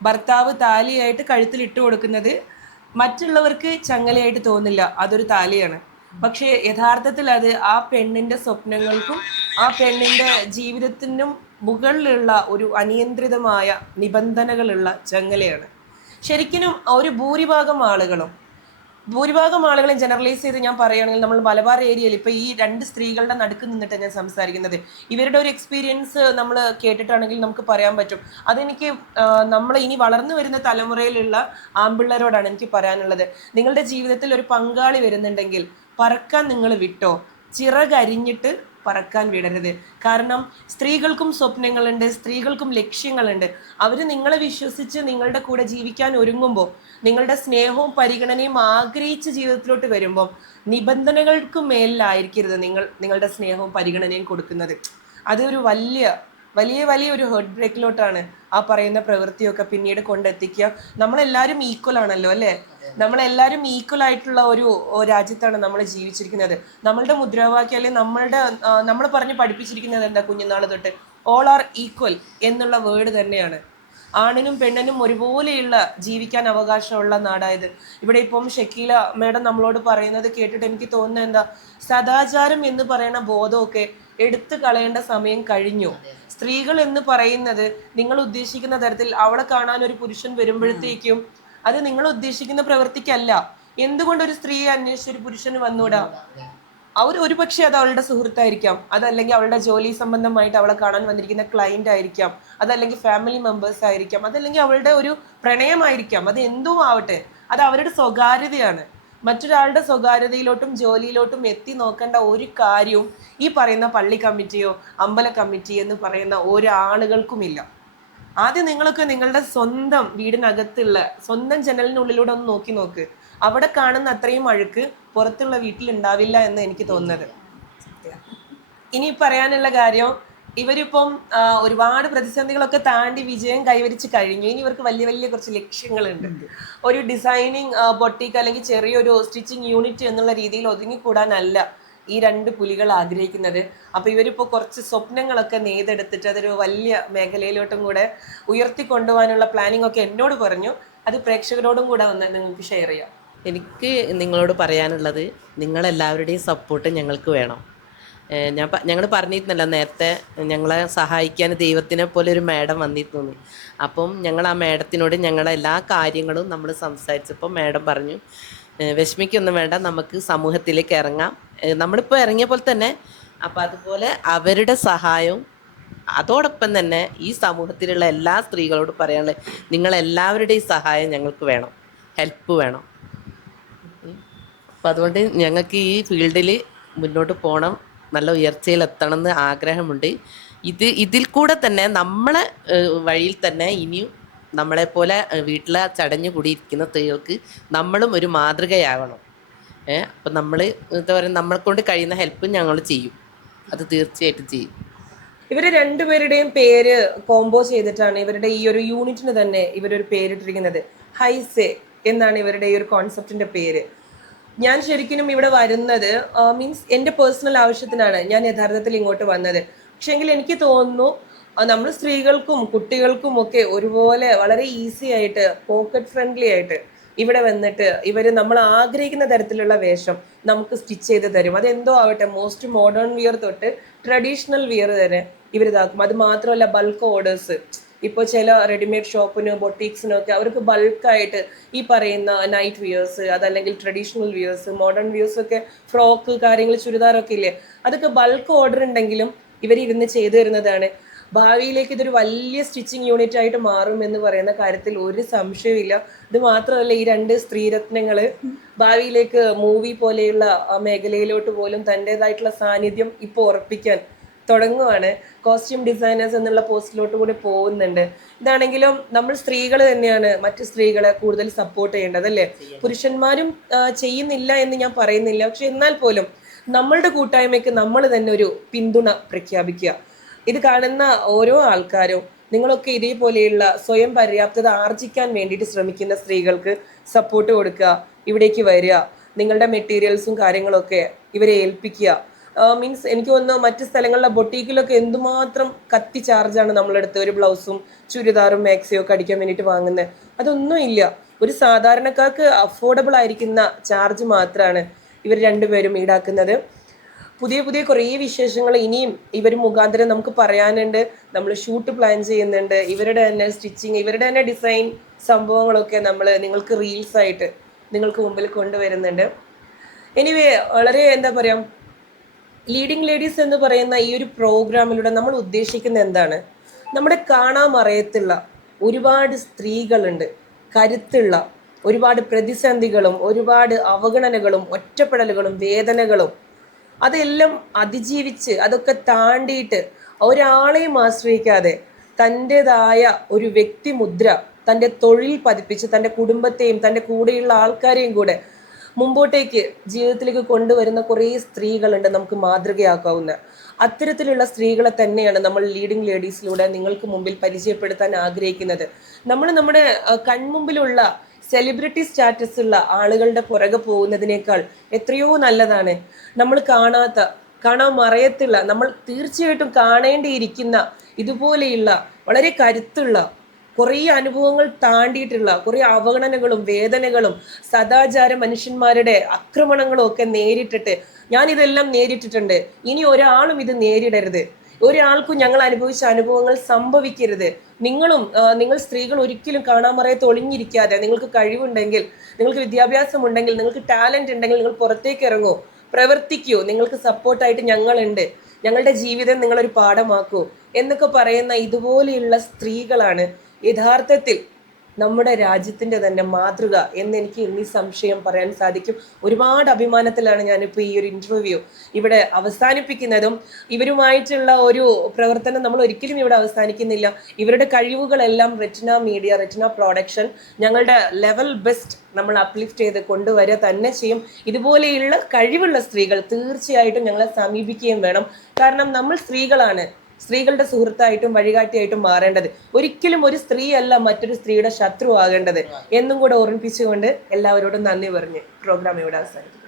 ഭർത്താവ് താലിയായിട്ട് കഴുത്തിൽ ഇട്ട് കൊടുക്കുന്നത് മറ്റുള്ളവർക്ക് ചങ്ങലയായിട്ട് തോന്നില്ല, അതൊരു താലിയാണ്. പക്ഷേ യഥാർത്ഥത്തിൽ അത് ആ പെണ്ണിന്റെ സ്വപ്നങ്ങൾക്കും ആ പെണ്ണിന്റെ ജീവിതത്തിനും മുകളിലുള്ള ഒരു അനിയന്ത്രിതമായ നിബന്ധനകളുള്ള ചങ്ങലയാണ്. ശരിക്കും ഒരു ഭൂരിഭാഗം ആളുകളും ജനറലൈസ് ചെയ്ത് ഞാൻ പറയുകയാണെങ്കിൽ നമ്മൾ മലബാർ ഏരിയയിൽ ഇപ്പൊ ഈ 2 സ്ത്രീകളുടെ നടുക്ക് നിന്നിട്ട് ഞാൻ സംസാരിക്കുന്നത്, ഇവരുടെ ഒരു എക്സ്പീരിയൻസ് നമ്മൾ കേട്ടിട്ടാണെങ്കിൽ നമുക്ക് പറയാൻ പറ്റും. അതെനിക്ക് നമ്മൾ ഇനി വളർന്നു വരുന്ന തലമുറയിലുള്ള ആൺപിള്ളേരോടാണ് എനിക്ക് പറയാനുള്ളത്. നിങ്ങളുടെ ജീവിതത്തിൽ ഒരു പങ്കാളി വരുന്നുണ്ടെങ്കിൽ പറക്കാൻ നിങ്ങൾ വിട്ടോ, ചിറകരിഞ്ഞിട്ട് പറക്കാൻ വിടരുത്. കാരണം സ്ത്രീകൾക്കും സ്വപ്നങ്ങളുണ്ട്, സ്ത്രീകൾക്കും ലക്ഷ്യങ്ങളുണ്ട്. അവർ നിങ്ങളെ വിശ്വസിച്ച് നിങ്ങളുടെ കൂടെ ജീവിക്കാൻ ഒരുങ്ങുമ്പോൾ, നിങ്ങളുടെ സ്നേഹവും പരിഗണനയും ആഗ്രഹിച്ച് ജീവിതത്തിലോട്ട് വരുമ്പോൾ നിബന്ധനകൾക്ക് മേലിലായിരിക്കരുത് നിങ്ങളുടെ സ്നേഹവും പരിഗണനയും കൊടുക്കുന്നത്. അതൊരു വലിയ ഒരു ഹേർട്ട് ബ്രേക്കിലോട്ടാണ് ആ പറയുന്ന പ്രവൃത്തിയൊക്കെ പിന്നീട് കൊണ്ടെത്തിക്കുക. നമ്മളെല്ലാവരും ഈക്വൽ ആണല്ലോ അല്ലേ? നമ്മളെല്ലാവരും ഈക്വൽ ആയിട്ടുള്ള ഒരു രാജ്യത്താണ് നമ്മൾ ജീവിച്ചിരിക്കുന്നത്. നമ്മളുടെ മുദ്രാവാക്യം അല്ലെങ്കിൽ നമ്മൾ പറഞ്ഞ് പഠിപ്പിച്ചിരിക്കുന്നത് എന്താ, കുഞ്ഞുനാൾ തൊട്ട് ഓൾ ആർ ഈക്വൽ എന്നുള്ള വേർഡ് തന്നെയാണ്. ആണിനും പെണ്ണിനും ഒരുപോലെയുള്ള ജീവിക്കാൻ അവകാശമുള്ള നാടായത്. ഇവിടെ ഇപ്പം ഷക്കീല മേഡം നമ്മളോട് പറയുന്നത് കേട്ടിട്ട് എനിക്ക് തോന്നുന്നത് എന്താ, സദാചാരം എന്ന് പറയുന്ന ബോധമൊക്കെ എടുത്തു കളയേണ്ട സമയം കഴിഞ്ഞു. സ്ത്രീകൾ എന്ന് പറയുന്നത് നിങ്ങൾ ഉദ്ദേശിക്കുന്ന തരത്തിൽ അവളെ കാണാൻ ഒരു പുരുഷൻ വരുമ്പോഴത്തേക്കും അത് നിങ്ങൾ ഉദ്ദേശിക്കുന്ന പ്രവൃത്തിക്കല്ല. എന്തുകൊണ്ട് ഒരു സ്ത്രീയെ അന്വേഷിച്ച് ഒരു പുരുഷന് വന്നൂടാ? ഒരു പക്ഷേ അത് അവളുടെ സുഹൃത്തായിരിക്കാം, അതല്ലെങ്കിൽ അവളുടെ ജോലി സംബന്ധമായിട്ട് അവളെ കാണാൻ വന്നിരിക്കുന്ന ക്ലയന്റ് ആയിരിക്കാം, അതല്ലെങ്കിൽ ഫാമിലി മെമ്പേഴ്സ് ആയിരിക്കാം, അതല്ലെങ്കിൽ അവളുടെ ഒരു പ്രണയമായിരിക്കാം. അത് എന്തും ആവട്ടെ, അത് അവരുടെ സ്വകാര്യതയാണ്. മറ്റൊരാളുടെ സ്വകാര്യതയിലോട്ടും ജോലിയിലോട്ടും എത്തി നോക്കേണ്ട ഒരു കാര്യവും ഈ പറയുന്ന പള്ളി കമ്മിറ്റിയോ അമ്പല കമ്മിറ്റി എന്ന് പറയുന്ന ഒരാളുകൾക്കുമില്ല. ആദ്യം നിങ്ങളൊക്കെ നിങ്ങളുടെ സ്വന്തം വീടിനകത്തുള്ള സ്വന്തം ജനലിനുള്ളിലൂടെ ഒന്ന് നോക്ക്. അവിടെ കാണുന്ന അത്രയും അഴുക്ക് പുറത്തുള്ള വീട്ടിൽ ഉണ്ടാവില്ല എന്ന് എനിക്ക് തോന്നുന്നത്. ഇനി പറയാനുള്ള കാര്യം, ഇവരിപ്പം ഒരുപാട് പ്രതിസന്ധികളൊക്കെ താണ്ടി വിജയം കൈവരിച്ച് കഴിഞ്ഞു. ഇനി ഇവർക്ക് വലിയ വലിയ കുറച്ച് ലക്ഷ്യങ്ങളുണ്ട്. ഒരു ഡിസൈനിങ് ബൊട്ടീക്ക് അല്ലെങ്കിൽ ചെറിയൊരു സ്റ്റിച്ചിങ് യൂണിറ്റ് എന്നുള്ള രീതിയിൽ ഒതുങ്ങിക്കൂടാനല്ല ഈ 2 പുലികൾ ആഗ്രഹിക്കുന്നത്. അപ്പൊ ഇവരിപ്പോ കുറച്ച് സ്വപ്നങ്ങളൊക്കെ നെയ്തെടുത്തിട്ട് അതൊരു വലിയ മേഖലയിലോട്ടും കൂടെ ഉയർത്തിക്കൊണ്ടുപോകാനുള്ള പ്ലാനിങ് ഒക്കെ എന്നോട് പറഞ്ഞു. അത് പ്രേക്ഷകരോടും കൂടെ ഒന്ന് നിങ്ങൾക്ക് ഷെയർ ചെയ്യാം. എനിക്ക് നിങ്ങളോട് പറയാനുള്ളത്, നിങ്ങളെല്ലാവരുടെയും സപ്പോർട്ട് ഞങ്ങൾക്ക് വേണം. ഞങ്ങൾ പറഞ്ഞിരുന്നല്ലോ നേരത്തെ, ഞങ്ങളെ സഹായിക്കാൻ ദൈവത്തിനെ പോലെ ഒരു മാഡം വന്നിരുന്നു. അപ്പം ഞങ്ങൾ ആ മാഡത്തിനോട് ഞങ്ങളുടെ എല്ലാ കാര്യങ്ങളും നമ്മൾ സംസാരിച്ചപ്പോൾ മാഡം പറഞ്ഞു, വിഷമിക്കൊന്നും വേണ്ട, നമുക്ക് സമൂഹത്തിലേക്ക് ഇറങ്ങാം. നമ്മളിപ്പോൾ ഇറങ്ങിയ പോലെ തന്നെ അപ്പം അതുപോലെ അവരുടെ സഹായവും അതോടൊപ്പം തന്നെ ഈ സമൂഹത്തിലുള്ള എല്ലാ സ്ത്രീകളോട് പറയാനുള്ളത്, നിങ്ങളെല്ലാവരുടെയും സഹായം ഞങ്ങൾക്ക് വേണം, ഹെൽപ്പ് വേണം. അപ്പം അതുകൊണ്ട് ഞങ്ങൾക്ക് ഈ ഫീൽഡിൽ മുന്നോട്ട് പോകണം, നല്ല ഉയർച്ചയിലെത്തണം എന്ന് ആഗ്രഹമുണ്ട്. ഇതിൽ കൂടെ തന്നെ നമ്മളെ വഴിയിൽ തന്നെ ഇനിയും നമ്മളെപ്പോലെ വീട്ടിലെ ചടഞ്ഞു കൂടിയിരിക്കുന്ന സ്ത്രീകൾക്ക് നമ്മളും ഒരു മാതൃകയാവണം. അപ്പം നമ്മൾ എന്താ പറയുക, നമ്മളെ കൊണ്ട് കഴിയുന്ന ഹെൽപ്പ് ഞങ്ങൾ ചെയ്യും, അത് തീർച്ചയായിട്ടും ചെയ്യും. ഇവര് 2 പേരുടെയും പേര് കോംബോ ചെയ്തിട്ടാണ് ഇവരുടെ ഈ ഒരു യൂണിറ്റിന് തന്നെ ഇവരൊരു പേരിട്ടിരിക്കുന്നത്. ഹൈസേ എന്നാണ് ഇവരുടെ ഈ ഒരു കോൺസെപ്റ്റിന്റെ പേര്. ഞാൻ ശരിക്കും ഇവിടെ വരുന്നത് മീൻസ് എൻ്റെ പേഴ്സണൽ ആവശ്യത്തിനാണ് ഞാൻ യഥാർത്ഥത്തിൽ ഇങ്ങോട്ട് വന്നത്. പക്ഷെങ്കിൽ എനിക്ക് തോന്നുന്നു നമ്മൾ സ്ത്രീകൾക്കും കുട്ടികൾക്കും ഒക്കെ ഒരുപോലെ വളരെ ഈസി ആയിട്ട് പോക്കറ്റ് ഫ്രണ്ട്ലി ആയിട്ട് ഇവിടെ വന്നിട്ട് ഇവർ നമ്മൾ ആഗ്രഹിക്കുന്ന തരത്തിലുള്ള വേഷം നമുക്ക് സ്റ്റിച്ച് ചെയ്ത് തരും. അതെന്തോ ആവട്ടെ, മോസ്റ്റ് മോഡേൺ വിയർ തൊട്ട് ട്രഡീഷണൽ വിയർ വരെ ഇവരിതാക്കും. അത് മാത്രമല്ല ബൾക്ക് ഓർഡേഴ്സ്, ഇപ്പോൾ ചില റെഡിമെയ്ഡ് ഷോപ്പിനും ബൊട്ടീക്സിനും ഒക്കെ അവർക്ക് ബൾക്കായിട്ട് ഈ പറയുന്ന നൈറ്റ് വിയേഴ്സ്, അതല്ലെങ്കിൽ ട്രഡീഷണൽ വിയേഴ്സ്, മോഡേൺ വിയേഴ്സ് ഒക്കെ, ഫ്രോക്ക് കാര്യങ്ങൾ, ചുരിദാറൊക്കെ ഇല്ലേ, അതൊക്കെ ബൾക്ക് ഓർഡർ ഉണ്ടെങ്കിലും ഇവരിരുന്ന് ചെയ്തു തരുന്നതാണ്. ഭാവിയിലേക്ക് ഇതൊരു വലിയ സ്റ്റിച്ചിങ് യൂണിറ്റ് ആയിട്ട് മാറും എന്ന് പറയുന്ന കാര്യത്തിൽ ഒരു സംശയമില്ല. ഇത് മാത്രമല്ല, ഈ രണ്ട് സ്ത്രീരത്നങ്ങള് ഭാവിയിലേക്ക് മൂവി പോലെയുള്ള മേഖലയിലോട്ട് പോലും തൻ്റെതായിട്ടുള്ള സാന്നിധ്യം ഇപ്പോൾ ഉറപ്പിക്കാൻ തുടങ്ങുവാണ്. കോസ്റ്റ്യൂം ഡിസൈനേഴ്സ് എന്നുള്ള പോസ്റ്റിലോട്ട് കൂടി പോകുന്നുണ്ട്. ഇതാണെങ്കിലും നമ്മൾ സ്ത്രീകൾ തന്നെയാണ് മറ്റ് സ്ത്രീകളെ കൂടുതൽ സപ്പോർട്ട് ചെയ്യേണ്ടത്, അല്ലേ? പുരുഷന്മാരും ചെയ്യുന്നില്ല എന്ന് ഞാൻ പറയുന്നില്ല, പക്ഷെ എന്നാൽ പോലും നമ്മളുടെ കൂട്ടായ്മയ്ക്ക് നമ്മൾ തന്നെ ഒരു പിന്തുണ പ്രഖ്യാപിക്കുക. ഇത് കാണുന്ന ഓരോ ആൾക്കാരും നിങ്ങളൊക്കെ ഇതേപോലെയുള്ള സ്വയം പര്യാപ്തത ആർജിക്കാൻ വേണ്ടിയിട്ട് ശ്രമിക്കുന്ന സ്ത്രീകൾക്ക് സപ്പോർട്ട് കൊടുക്കുക, ഇവിടേക്ക് വരിക, നിങ്ങളുടെ മെറ്റീരിയൽസും കാര്യങ്ങളൊക്കെ ഇവരെ ഏൽപ്പിക്കുക. മീൻസ് എനിക്ക് തോന്നുന്നു മറ്റ് സ്ഥലങ്ങളിലെ ബൊട്ടീക്കിലൊക്കെ എന്തുമാത്രം കത്തി ചാർജാണ് നമ്മളെടുത്ത് ഒരു ബ്ലൗസും ചുരിദാറും മാക്സിയും ഒക്കെ അടിക്കാൻ വേണ്ടിയിട്ട് വാങ്ങുന്നത്. അതൊന്നും ഇല്ല, ഒരു സാധാരണക്കാർക്ക് അഫോർഡബിൾ ആയിരിക്കുന്ന ചാർജ് മാത്രമാണ് ഇവർ രണ്ടുപേരും ഈടാക്കുന്നത്. പുതിയ പുതിയ കുറേ വിശേഷങ്ങൾ ഇനിയും ഇവർ മുഖാന്തരം നമുക്ക് പറയാനുണ്ട്. നമ്മൾ ഷൂട്ട് പ്ലാൻ ചെയ്യുന്നുണ്ട്. ഇവരുടെ തന്നെ സ്റ്റിച്ചിങ്, ഇവരുടെ തന്നെ ഡിസൈൻ സംഭവങ്ങളൊക്കെ നമ്മൾ നിങ്ങൾക്ക് റീൽസ് ആയിട്ട് നിങ്ങൾക്ക് മുമ്പിൽ കൊണ്ടുവരുന്നുണ്ട്. എനിവേ, വളരെ എന്താ പറയുക, ലീഡിങ് ലേഡീസ് എന്ന് പറയുന്ന ഈ ഒരു പ്രോഗ്രാമിലൂടെ നമ്മൾ ഉദ്ദേശിക്കുന്നത് എന്താണ്? നമ്മുടെ കാണാമറയത്തുള്ള ഒരുപാട് സ്ത്രീകളുണ്ട്, കരുത്തുള്ള, ഒരുപാട് പ്രതിസന്ധികളും ഒരുപാട് അവഗണനകളും ഒറ്റപ്പെടലുകളും വേദനകളും അതെല്ലാം അതിജീവിച്ച് അതൊക്കെ താണ്ടിയിട്ട് ഒരാളെയും ആശ്രയിക്കാതെ തൻ്റെതായ ഒരു വ്യക്തിമുദ്ര തൻ്റെ തൊഴിൽ പതിപ്പിച്ച് തൻ്റെ കുടുംബത്തെയും തൻ്റെ കൂടെയുള്ള ആൾക്കാരെയും കൂടെ മുമ്പോട്ടേക്ക് ജീവിതത്തിലേക്ക് കൊണ്ടുവരുന്ന കുറേ സ്ത്രീകളുണ്ട് നമുക്ക് മാതൃകയാക്കാവുന്ന. അത്തരത്തിലുള്ള സ്ത്രീകളെ തന്നെയാണ് നമ്മൾ ലീഡിങ് ലേഡീസിലൂടെ നിങ്ങൾക്ക് മുമ്പിൽ പരിചയപ്പെടുത്താൻ ആഗ്രഹിക്കുന്നത്. നമ്മൾ നമ്മുടെ കൺമുമ്പിലുള്ള സെലിബ്രിറ്റി സ്റ്റാറ്റസ് ഉള്ള ആളുകളുടെ പുറകെ പോകുന്നതിനേക്കാൾ എത്രയോ നല്ലതാണ് നമ്മൾ കാണാൻ മറയത്തുള്ള, നമ്മൾ തീർച്ചയായിട്ടും കാണേണ്ടിയിരിക്കുന്ന ഇതുപോലെയുള്ള വളരെ കരുത്തുള്ള, കുറേ അനുഭവങ്ങൾ താണ്ടിയിട്ടുള്ള, കുറേ അവഗണനകളും വേദനകളും സദാചാര മനുഷ്യന്മാരുടെ ആക്രമണങ്ങളും ഒക്കെ നേരിട്ടിട്ട്, ഞാനിതെല്ലാം നേരിട്ടിട്ടുണ്ട്, ഇനി ഒരാളും ഇത് നേരിടരുത്, ഒരാൾക്കും ഞങ്ങൾ അനുഭവിച്ച അനുഭവങ്ങൾ സംഭവിക്കരുത്. നിങ്ങൾ സ്ത്രീകൾ ഒരിക്കലും കാണാമറയത്ത് ഒളിഞ്ഞിരിക്കാതെ, നിങ്ങൾക്ക് കഴിവുണ്ടെങ്കിൽ, നിങ്ങൾക്ക് വിദ്യാഭ്യാസം ഉണ്ടെങ്കിൽ, നിങ്ങൾക്ക് ടാലന്റ് ഉണ്ടെങ്കിൽ നിങ്ങൾ പുറത്തേക്ക് ഇറങ്ങൂ, പ്രവർത്തിക്കൂ, നിങ്ങൾക്ക് സപ്പോർട്ടായിട്ട് ഞങ്ങളുണ്ട്, ഞങ്ങളുടെ ജീവിതം നിങ്ങളൊരു പാഠമാക്കൂ എന്നൊക്കെ പറയുന്ന ഇതുപോലെയുള്ള സ്ത്രീകളാണ് യഥാർത്ഥത്തിൽ നമ്മുടെ രാജ്യത്തിൻ്റെ തന്നെ മാതൃക എന്നെനിക്ക് ഇനി സംശയം പറയാൻ സാധിക്കും. ഒരുപാട് അഭിമാനത്തിലാണ് ഞാനിപ്പോൾ ഈ ഒരു ഇൻ്റർവ്യൂ ഇവിടെ അവസാനിപ്പിക്കുന്നതും. ഇവരുമായിട്ടുള്ള ഒരു പ്രവർത്തനം നമ്മൾ ഒരിക്കലും ഇവിടെ അവസാനിക്കുന്നില്ല. ഇവരുടെ കഴിവുകളെല്ലാം റെറ്റിന മീഡിയ, റെറ്റിന പ്രൊഡക്ഷൻ ഞങ്ങളുടെ ലെവൽ ബെസ്റ്റ് നമ്മൾ അപ്ലിഫ്റ്റ് ചെയ്ത് കൊണ്ടുവരിക തന്നെ ചെയ്യും. ഇതുപോലെയുള്ള കഴിവുള്ള സ്ത്രീകൾ തീർച്ചയായിട്ടും ഞങ്ങളെ സമീപിക്കുകയും വേണം. കാരണം നമ്മൾ സ്ത്രീകളാണ് സ്ത്രീകളുടെ സുഹൃത്തായിട്ടും വഴികാട്ടിയായിട്ടും മാറേണ്ടത്. ഒരിക്കലും ഒരു സ്ത്രീ അല്ല മറ്റൊരു സ്ത്രീയുടെ ശത്രു ആകേണ്ടത് എന്നും കൂടെ ഓർമ്മിപ്പിച്ചുകൊണ്ട് എല്ലാവരോടും നന്ദി പറഞ്ഞ് പ്രോഗ്രാം ഇവിടെ അവസാനിക്കും.